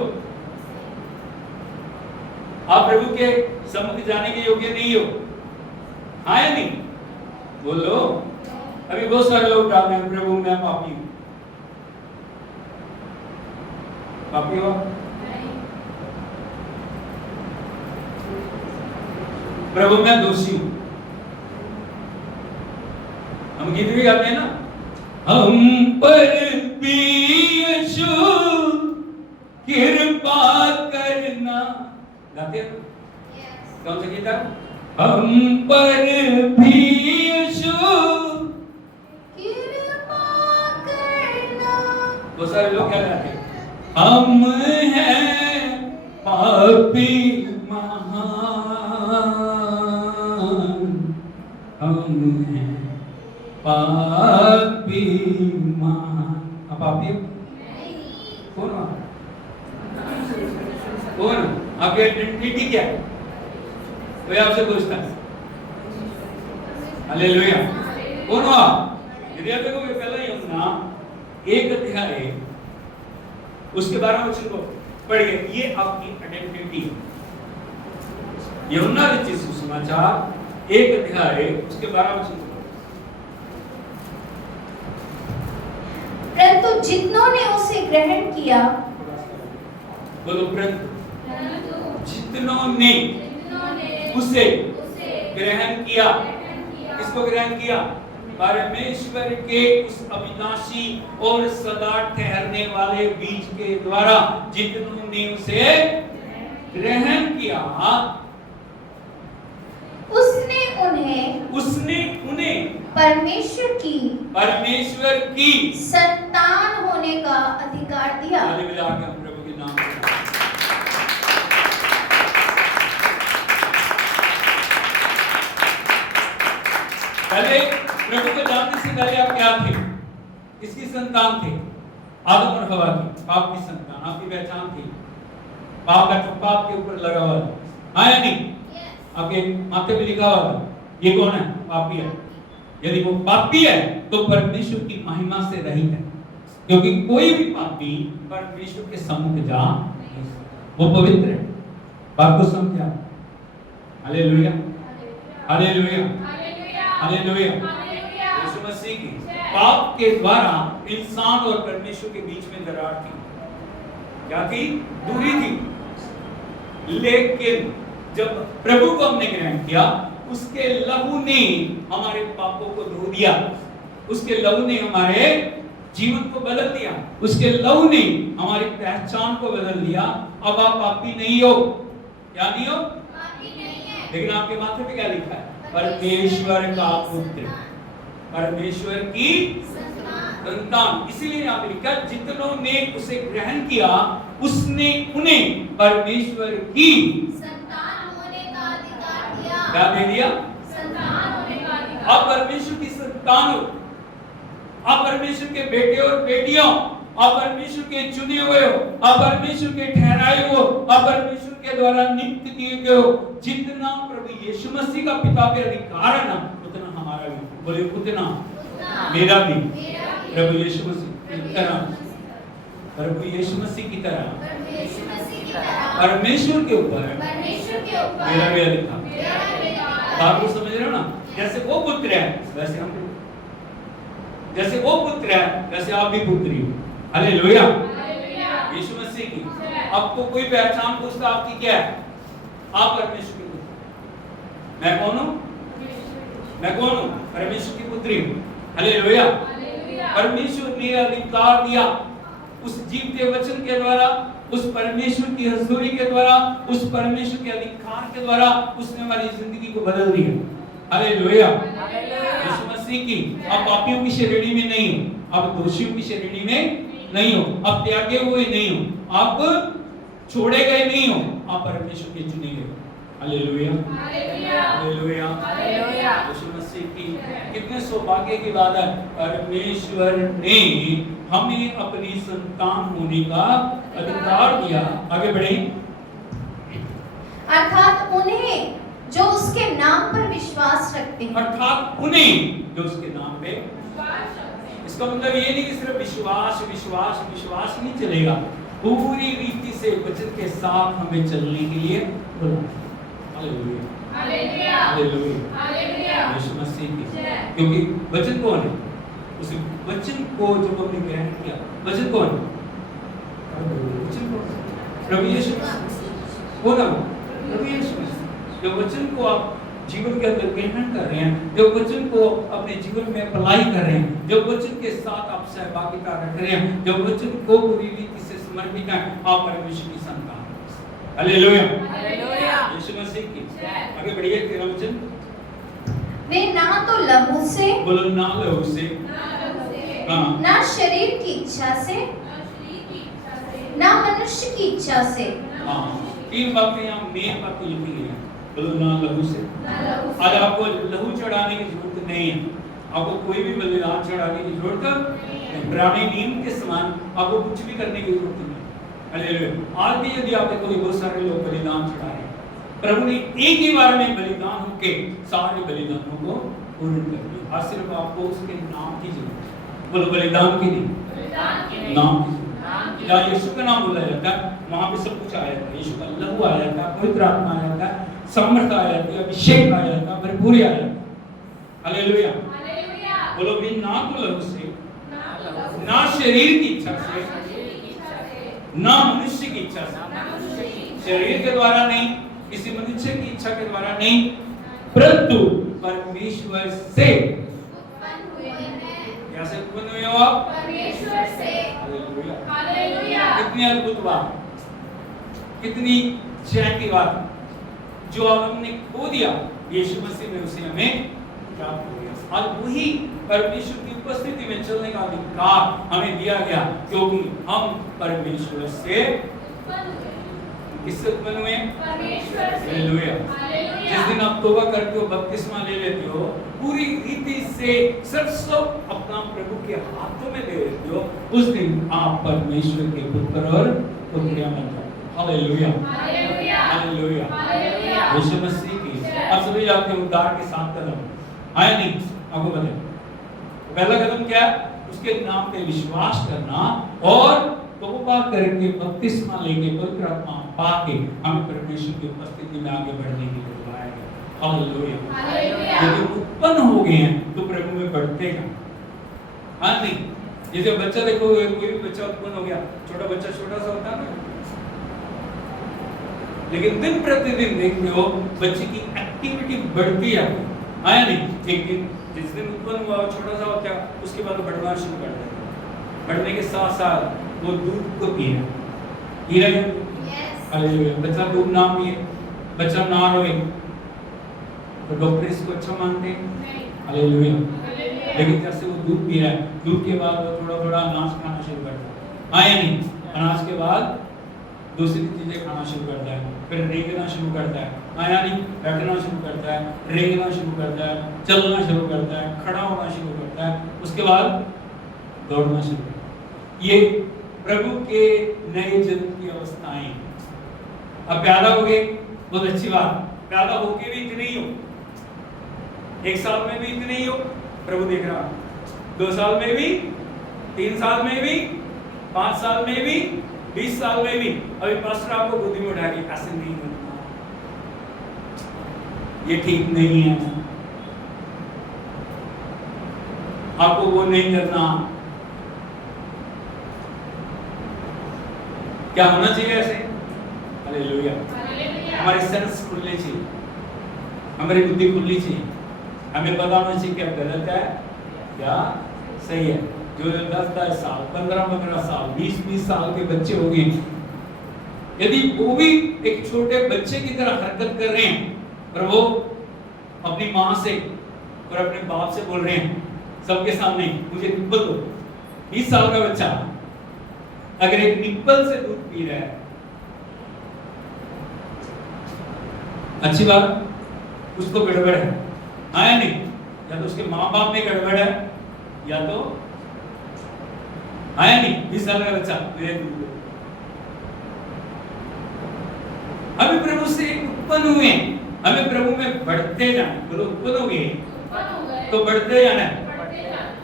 आप प्रभु के सम्मुख जाने के योग्य नहीं हो। आया नहीं? बोलो। अभी बहुत सारे लोग डालते हैं प्रभु मैं पापी हूं। पापी हो? प्रभु मैं दोषी हूं। हम गीत भी गाते हैं ना, हम पर भी यीशु कृपा करना, गाते हैं? कौन सा गीत है? हम पर भी यीशु कृपा करना। बहुत सारे लोग क्या कहते हैं? हम हैं पापी महान, हम हैं पापी महान। आप पापी हो? कौन हो? कौन? आपकी आइडेंटिटी क्या है? कोई आपसे पूछता है? हालेलुया। कौन हो आप? यदि आप देखोगे पहला यूहन्ना 1 अध्याय उसके 12 वचन को पढ़िए, ये आपकी आइडेंटिटी है। यूहन्ना लिखित सुसमाचार 1 अध्याय उसके 12 वचन को। परंतु जितनों ने उसे ग्रहण किया, बोलो परंतु जितनों ने उसे ग्रहण किया। किसको ग्रहण किया? परमेश्वर के उस अविनाशी और सदा ठहरने वाले बीज के द्वारा जितनों ने उसे ग्रहण किया, उसने उन्हें परमेश्वर की संतान होने का अधिकार दिया। हालेलुया। हम प्रभु के नाम से पहले प्रभु को जानने से पहले आप क्या थे? किसकी संतान थे? आदम और हवा की, पाप की संतान। आपकी पहचान थी, पाप का ठप्पा आपके ऊपर लगा हुआ था, हाँ या नहीं? आपके माथे पे लिखा हुआ था, ये कौन है? पापी है। यदि वो पापी है तो परमेश्वर की महिमा से रहित है, क्योंकि कोई भी पापी परमेश्वर के सम्मुख जा नहीं सकता। वो पवित्र है। बात को समझा? Hallelujah, hallelujah, hallelujah. यीशु मसीह की पाप के द्वारा इंसान और परमेश्वर के बीच में दरार थी। क्या थी? दूरी थी। लेकिन जब प्रभु को हमने ग्रहण किया, उसके लहू ने हमारे पापों को धो दिया, उसके लहू ने हमारे जीवन को बदल दिया, उसके लहू ने हमारी पहचान को बदल दिया। अब आप पापी नहीं हो। क्या नहीं हो? पापी नहीं है। लेकिन आपके माथे पे क्या लिखा है? परमेश्वर का पुत्र, परमेश्वर की संतान। इसीलिए यहाँ पे लिखा, जितनों ने उसे ग्रहण किया उसने उन्हें परमेश्वर की संतान होने का अधिकार दिया। क्या दे दिया? संतान होने का अधिकार। आप परमेश्वर की संतान हो, आप परमेश्वर के बेटे और बेटियां, आप परमेश्वर के चुने हुए हो, आप परमेश्वर के ठहराए हो, आप परमेश्वर के द्वारा नियुक्त किए गए हो। जितना प्रभु यीशु मसीह का पिता पे अधिकार है ना, उतना हमारा भी। बोले उतना मेरा भी। प्रभु यीशु मसीह की तरह, प्रभु यीशु मसीह की तरह परमेश्वर के ऊपर मेरा भी अधिकार। बात को समझ रहे हो ना? जैसे वो पुत्र है वैसे हम, जैसे वो पुत्र है वैसे आप भी पुत्री हो। हालेलुया, यीशु मसीह की। आपको कोई पहचान पूछता आपकी क्या है? आप परमेश्वर की पुत्री। मैं कौन हूं? मैं कौन हूं? परमेश्वर की पुत्री हूं। हालेलुया। परमेश्वर ने अधिकार दिया उस जीवते वचन के द्वारा, उस परमेश्वर की हजूरी के द्वारा, उस परमेश्वर के अधिकार के द्वारा उसने हमारी जिंदगी को बदल दिया। हालेलुया, यीशु मसीह की। आप पापियों की श्रेणी में नहीं हो, आप दोषियों की श्रेणी में नहीं हो, आप त्यागे हुए नहीं हो, आप छोड़े गए नहीं हो, आप परमेश्वर के चुने गए। Hallelujah, hallelujah, hallelujah. यीशु मसीह की कितने सौभाग्य की बात है, परमेश्वर ने हमें अपनी संतान होने का अधिकार दिया। आगे बढ़े। अर्थात उन्हें जो उसके नाम पर विश्वास रखते हैं। अर्थात उन्हें जो उसके नाम पे, इसका मतलब ये नहीं कि सिर्फ विश्वास विश्वास विश्वास नहीं चलेगा, पूरी रीति से वचन के साथ हमें चलने के लिए बोला। हालेलुया, हालेलुया, हालेलुया, यीशु मसीह की। क्योंकि वचन कौन है? उस वचन को जब हमने ग्रहण किया, वचन कौन है? वचन कौन है? प्रभु यीशु मसीह। कौन है? प्रभु यीशु मसीह। जो वचन को आप जीवन के अंदर ग्रहण कर रहे हैं, जो वचन को अपने जीवन में अप्लाई कर रहे हैं, जो वचन के साथ आप सहभागिता रख रहे हैं, जो वचन को पूरी रीति से समर्पित है, आप परमेश्वर की संतान। हालेलुया, हालेलुया, यीशु मसीह की। आगे बढ़िए 13 वचन। वे ना तो लहू से, बोलो ना लहू से, हाँ, ना शरीर की इच्छा से, ना मनुष्य की इच्छा से। हाँ, 3 बातें यहाँ मेन बात लिखी है। बोलो ना लहू से। आज आपको लहू चढ़ाने की जरूरत नहीं है, आपको कोई भी बलिदान चढ़ाने की जरूरत नहीं। पुराने नियम के समान आपको कुछ भी करने की जरूरत नहीं। हालेलुया। आज भी यदि आप देखोगे बहुत सारे लोग बलिदान चढ़ा रहे हैं, प्रभु ने एक ही बार में बलिदान होके सारे बलिदानों को पूर्ण कर दिया। आज सिर्फ आपको उसके नाम की जरूरत है। बोलो बलिदान की नहीं, नाम की जरूरत। या यीशु का नाम बोला जाता है, वहां पे सब कुछ आ जाता है। यीशु का लहू आ जाता है, पवित्र आत्मा आ जाता है, सामर्थ आ जाती है, अभिषेक आ जाता है, भरपूरी आ जाती है। हालेलुया। बोलो भी ना तो लहू से, ना शरीर की इच्छा से, ना मनुष्य की इच्छा से, शरीर के द्वारा नहीं, किसी मनुष्य की इच्छा के द्वारा नहीं, परंतु परमेश्वर से कैसे उत्पन्न हुए हो आप? परमेश्वर से। हालेलुया। कितनी अद्भुत बात, कितनी जय की बात। जो हमने खो दिया यीशु मसीह में उसे हमें प्राप्त हो गया। आज वही परमेश्वर की उपस्थिति में चलने का अधिकार हमें दिया गया, क्योंकि हम परमेश्वर से किससे उत्पन्न हुए? परमेश्वर से। हालेलुया। जिस दिन आप तौबा करते हो, बपतिस्मा ले लेते हो, पूरी रीति से सर्वस्व अपना प्रभु के हाथों में दे देते हो, उस दिन आप परमेश्वर के पुत्र और पुत्रियां बन जाते हो। हालेलुया। हालेलुया। यीशु मसीह की आप सभी जानते हैं उद्धार के 7 कदम आए नहीं, आपको बताएं। पहला कदम क्या है? उसके नाम पे विश्वास करना और तौबा करके बपतिस्मा लेके पवित्र आत्मा पाके हमें परमेश्वर की उपस्थिति में आगे बढ़ने के लिए बुलाया गया। हालेलुया। यदि उत्पन्न हो गए हैं तो प्रभु में बढ़ते हैं। हाँ नहीं, जैसे बच्चा देखो, कोई भी बच्चा उत्पन्न हो गया, छोटा बच्चा छोटा सा होता है ना, लेकिन दिन प्रतिदिन देखते हो बच्चे की एक्टिविटी बढ़ती है। आया नहीं, एक दिन जिस दिन उत्पन्न हुआ छोटा सा होता है, उसके बाद बढ़ना शुरू कर देता है। बढ़ने के साथ साथ वो दूध को पी रहा है। हालेलुया। बच्चा दूध ना पिए, बच्चा ना रोए, तो डॉक्टर इसको अच्छा मानते हैं? हालेलुया। लेकिन जैसे वो दूध पी रहा है, दूध के बाद वो थोड़ा थोड़ा अनाज खाना शुरू करता है। आया नहीं, अनाज के बाद दूसरी चीजें खाना शुरू करता है, फिर रेंगना शुरू करता है। आया नहीं, बैठना शुरू करता है, रेंगना शुरू करता है, चलना शुरू करता है, खड़ा होना शुरू करता है, उसके बाद दौड़ना शुरू करता है। ये प्रभु के नए जन्म की अवस्थाएं। अब पैदा हो गए, बहुत अच्छी बात, पैदा होके भी इतने ही हो, 1 साल में भी इतने ही हो, प्रभु देख रहा, 2 साल में भी, 3 साल में भी, 5 साल में भी, 20 साल में भी। अभी पास्टर आपको गोदी में उठा के ऐसे नहीं होता, ये ठीक नहीं है, आपको वो नहीं करना। क्या होना चाहिए ऐसे? हालेलुया। हमारे सेंस खुलने चाहिए, हमारी बुद्धि खुलनी चाहिए, हमें पता होना चाहिए क्या गलत है क्या सही है। जो 10-10 साल, 15-15 साल, 20-20 साल के बच्चे हो गए, यदि वो भी एक छोटे बच्चे की तरह हरकत कर रहे हैं, पर वो अपनी माँ से और अपने बाप से बोल रहे हैं सबके सामने, मुझे निप्पल दो। 20 साल का बच्चा अगर एक निप्पल से दूध पी रहा है, अच्छी बात, कुछ तो गड़बड़ है। आया नहीं, या तो उसके माँ बाप में गड़बड़ है, या तो आया नहीं, 20 साल का बच्चा मेरे दूध दो। हमें प्रभु से उत्पन्न हुए, हमें प्रभु में बढ़ते जाना। बोलो उत्पन्न हो गए तो बढ़ते जाना है।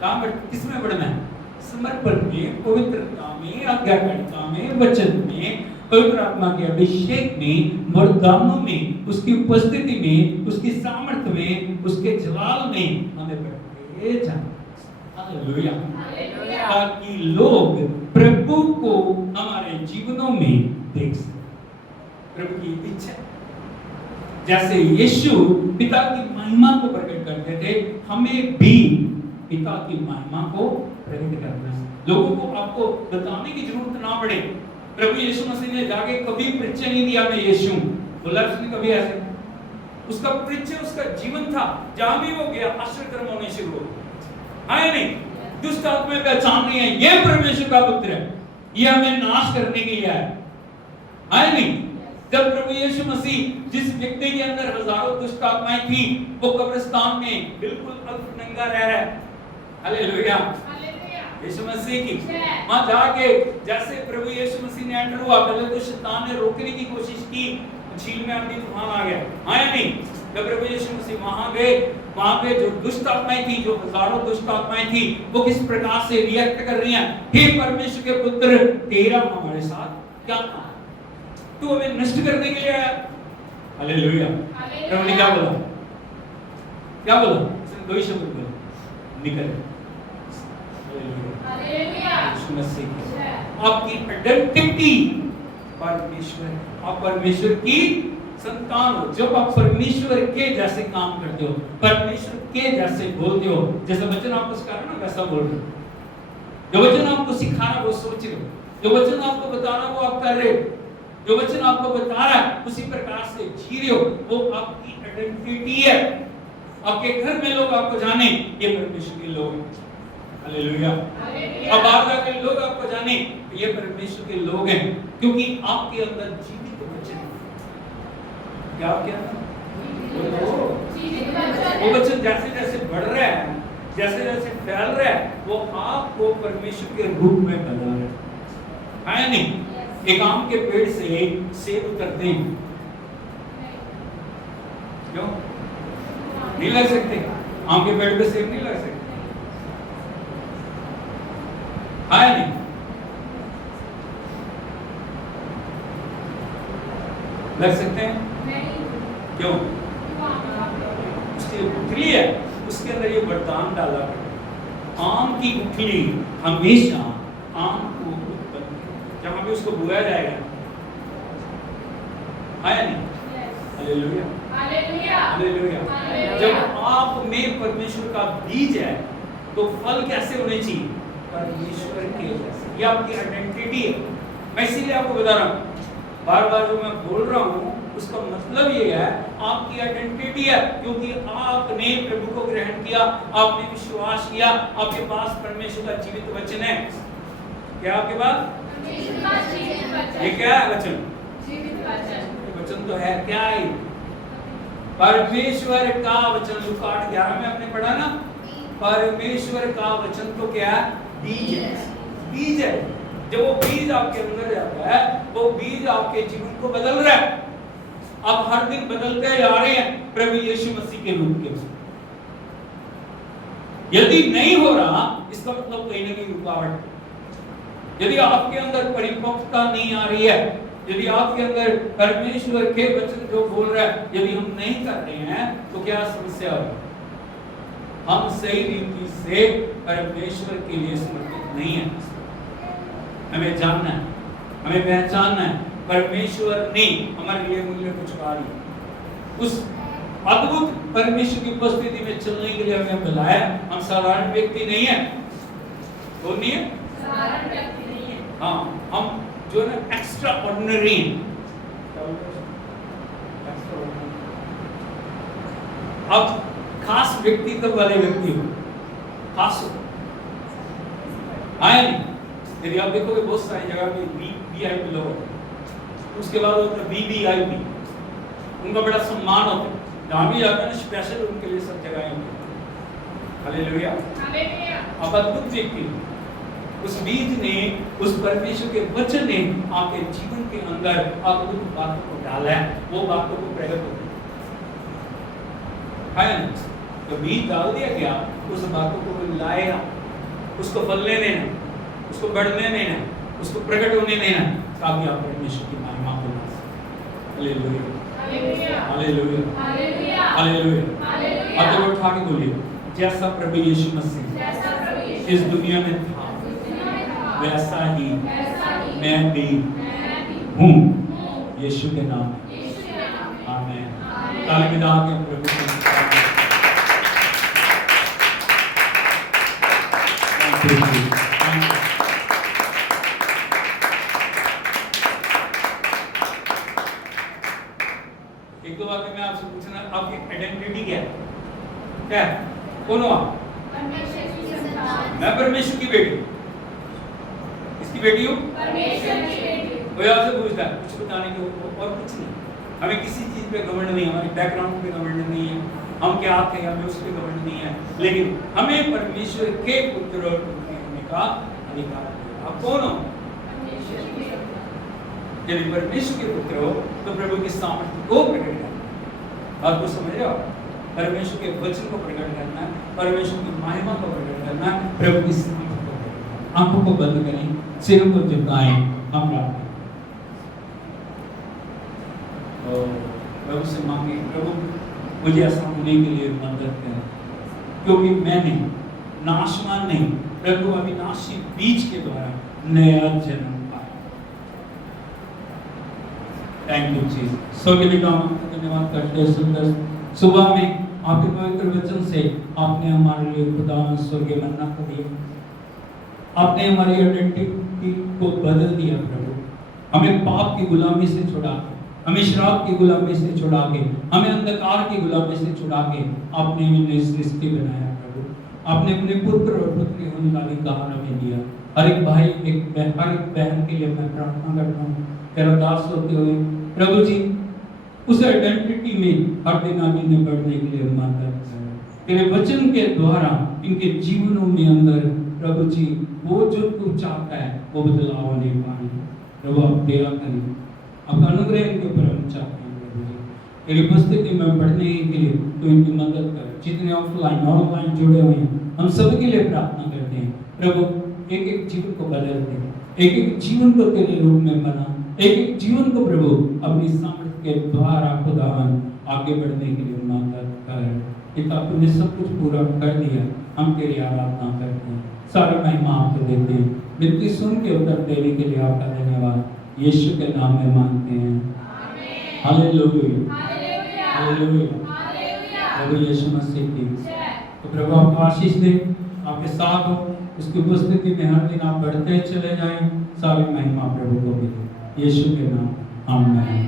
कहाँ किसमें बढ़ना है? समर्पण में, पवित्रता में, आज्ञाकारिता में, वचन में, पवित्र आत्मा के अभिषेक में, वरदानों में, उसकी उपस्थिति में, उसकी सामर्थ्य में, उसके जलाल में हमें बढ़ते जाना। हालेलुया। ताकि लोग प्रभु को हमारे जीवनों में देख सकें। प्रभु की इच्छा, जैसे यीशु पिता की महिमा को प्रकट करते थे, हमें भी पिता की महिमा को प्रकट करना है। लोगों को आपको बताने की जरूरत ना पड़े। प्रभु यीशु मसीह ने जाके कभी परिचय नहीं दिया मैं यीशु, बोला उसने कभी ऐसे, उसका परिचय उसका जीवन था। जहां भी वो गया आश्चर्य कर्म होने शुरू हो गए। आए नहीं, दुष्ट आत्माएं पहचान रही है ये परमेश्वर का पुत्र है, ये हमें नाश करने के लिए आया। आए नहीं, जब प्रभु यीशु मसीह जिस व्यक्ति के अंदर हजारों दुष्ट आत्माएं थी, वो कब्रिस्तान में बिल्कुल अल्पनंगा रह रहा है। हालेलुया, यीशु मसीह की वहां जाके जैसे प्रभु यीशु मसीह ने एंटर हुआ, पहले तो शैतान ने रोकने की कोशिश की, झील में आंधी तूफान आ गया, आया नहीं। जब प्रभु यीशु मसीह वहां गए, वहां पे जो दुष्ट आत्माएं थी, जो हजारों दुष्ट आत्माएं थी, वो किस प्रकार से रिएक्ट कर रही हैं। हे परमेश्वर के पुत्र, तेरा हमारे साथ क्या काम, तू हमें नष्ट करने के लिए आया। हालेलुया, प्रभु ने क्या बोला, क्या बोला, सिर्फ दो ही शब्द बोले, निकल। हालेलुया, यीशु मसीह आपकी आइडेंटिटी परमेश्वर, आप परमेश्वर की संतान हो। जब आप परमेश्वर के जैसे काम करते हो, परमेश्वर के जैसे बोलते हो, जैसा वचन आपको सिखा रहा ना वैसा बोल रहे हो, जो वचन आपको सिखा रहा वो सोच रहे हो, जो वचन आपको बता रहा वो आप कर रहे हो, जो वचन आपको बता रहा है उसी प्रकार से जी रहे हो, वो आपकी आइडेंटिटी है। आपके घर में लोग आपको जाने ये परमेश्वर के लोग हैं। हालेलुया, अब बाहर जाकर लोग आपको जाने ये परमेश्वर के लोग हैं, क्योंकि आपके अंदर जीवित वचन है। क्या आपके अंदर वो वचन जैसे जैसे बढ़ रहा है, जैसे जैसे फैल रहा है, वो आपको परमेश्वर के रूप में बदल रहा है नहीं। एक आम के पेड़ से सेब उतरते हैं, क्यों नहीं लग सकते? आम के पेड़ पे सेब नहीं लग सकते, है नहीं? लग सकते हैं? क्यों? उसकी गुठली है, उसके अंदर ये वरदान डाला है। आम की गुठली हमेशा आम को उत्पन्न, जहां भी उसको बोया जाएगा, है नहीं? Hallelujah, hallelujah, hallelujah. जब आप में परमेश्वर का बीज है, तो फल कैसे होने चाहिए? परमेश्वर के जैसे। ये आपकी आइडेंटिटी है। मैं इसीलिए आपको बता रहा हूँ, बार बार जो मैं बोल रहा हूँ उसका मतलब ये है, आपकी आइडेंटिटी है, क्योंकि आपने प्रभु को ग्रहण किया, आपने विश्वास किया, आपके पास परमेश्वर का जीवित वचन है। क्या आपके पास? ये क्या है वचन? जीवित वचन। वचन तो है क्या है? परमेश्वर का वचन। लूका 8:11 में आपने पढ़ा ना, परमेश्वर का वचन तो क्या है? बीज है, बीज है। जब वो बीज आपके अंदर जाता है, वो बीज आपके जीवन को बदल रहा है। आप हर दिन बदलते जा रहे हैं प्रभु यीशु मसीह के रूप के। यदि नहीं हो रहा, इसका मतलब कहीं ना कहीं रुकावट। यदि आपके अंदर परिपक्वता नहीं आ रही है, यदि आपके अंदर परमेश्वर के वचन जो बोल रहा है यदि हम नहीं कर रहे हैं, तो क्या समस्या होगी? हम सही रीति से परमेश्वर के लिए समर्पित नहीं है। हमें जानना है, हमें पहचानना है, परमेश्वर ने हमारे लिए मूल्य को चुका दिया। उस अद्भुत परमेश्वर की उपस्थिति में चलने के लिए हमें बुलाया। हम साधारण व्यक्ति नहीं है। कौन नहीं है? साधारण व्यक्ति नहीं है। हाँ, हम जो है ना एक्स्ट्रा ऑर्डिनरी हैं। अब खास व्यक्तित्व वाले व्यक्ति हो, खास हो, आया नहीं? यदि आप देखोगे बहुत सारी जगह पे वीआईपी लोग होते हैं, उसके बाद होता है वीवीआईपी, उनका बड़ा सम्मान होता है। जहाँ भी जाते हैं ना, स्पेशल उनके लिए सब जगह होती है। Hallelujah, hallelujah. अब अद्भुत व्यक्ति, उस बीज ने, उस परमेश्वर के वचन ने आपके जीवन के अंदर अद्भुत बातों को डाला है, वो बातों को प्रकट होती है। तो बीज डाल दिया गया, उस बातों को लाएगा, उसको फलने देना, उसको बढ़ने देना, उसको प्रकट होने देना, ताकि आप परमेश्वर की महिमा को ला सकें। Hallelujah, hallelujah, hallelujah, hallelujah, hallelujah. अब तो उठा के बोलिए, जैसा प्रभु यीशु मसीह इस दुनिया में था, वैसा ही मैं भी हूँ, यीशु के नाम में। आमीन। ताली बजा के प्रभु को एक दो बातें मैं आपसे पूछना, आपकी आइडेंटिटी क्या है? क्या है? कौन हो आप? मैं परमेश्वर की बेटी। किसकी बेटी हूँ? परमेश्वर की बेटी। कोई आपसे पूछता है कुछ बताने के और कुछ नहीं, हमें किसी चीज पे घमंड नहीं, हमारे बैकग्राउंड पे घमंड नहीं है, हम क्या थे हमें उस पे घमंड नहीं है, लेकिन हमें परमेश्वर के पुत्र और पुत्री होने का अधिकार है। आप कौन हो? यदि परमेश्वर के पुत्र हो तो प्रभु की सामर्थ्य को प्रकट करना। आपको समझ रहे हो? परमेश्वर के वचन को प्रकट करना, परमेश्वर की महिमा को प्रकट करना, प्रभु की सामर्थ्य को प्रकट करना। आंखों को बंद करें, सिरों को झुकाएं, हम प्रार्थना प्रभु से मांगे, प्रभु मुझे ऐसा होने के लिए मदद करें, क्योंकि मैंने नाशवान नहीं, प्रभु अविनाशी बीज के द्वारा नया जन्म पाया। Thank you Jesus. सो के लिए आपका धन्यवाद करते हैं। सुंदर सुबह में आपके पवित्र वचन से आपने हमारे लिए खुदा स्वर्गीय मन्ना को दिया, आपने हमारी आइडेंटिटी को बदल दिया प्रभु, हमें पाप की गुलामी से छुड़ा के, हमें शराब की गुलामी से छुड़ा के, हमें अंधकार की गुलामी से छुड़ा के आपने हमें सृष्टि बनाया प्रभु। आपने अपने पुत्र और पुत्री होने वाली कहानी हमें दिया। हर एक भाई हर एक बहन के लिए मैं प्रार्थना करता हूँ, तेरा दास होते हुए प्रभु जी उस आइडेंटिटी में हर दिन आगे बढ़ने के लिए मदद करें। तेरे वचन के द्वारा इनके जीवनों में अंदर प्रभु जी वो जो तू चाहता है वो बदलाव होने पाए प्रभु, आप तेरा करें, आपका अनुग्रह इनके ऊपर हम चाहते हैं प्रभु जी। तेरी उपस्थिति में बढ़ने के लिए तो इनकी मदद कर। जितने ऑफलाइन ऑनलाइन जुड़े हुए हैं हम सभी के लिए प्रार्थना करते हैं प्रभु, एक एक जीवन को बदल दे, एक एक जीवन को तेरे रूप में बना, एक एक जीवन को प्रभु अपनी सामर्थ्य के द्वारा खुदावन आगे बढ़ने के लिए मदद कर। पिता तूने सब कुछ पूरा कर दिया, हम तेरी आराधना करते हैं, सारी महिमा आपको देते हैं। विनती सुन के उत्तर देने के लिए आपका धन्यवाद यीशु के नाम में मांगते हैं, हालेलुया हालेलुया। प्रभु यीशु मसीह की तो प्रभु आपको आशीष दे, आपके साथ हो, उसकी उपस्थिति में हर दिन आप बढ़ते चले जाएं, सारी महिमा प्रभु को मिले, यीशु के नाम आमीन।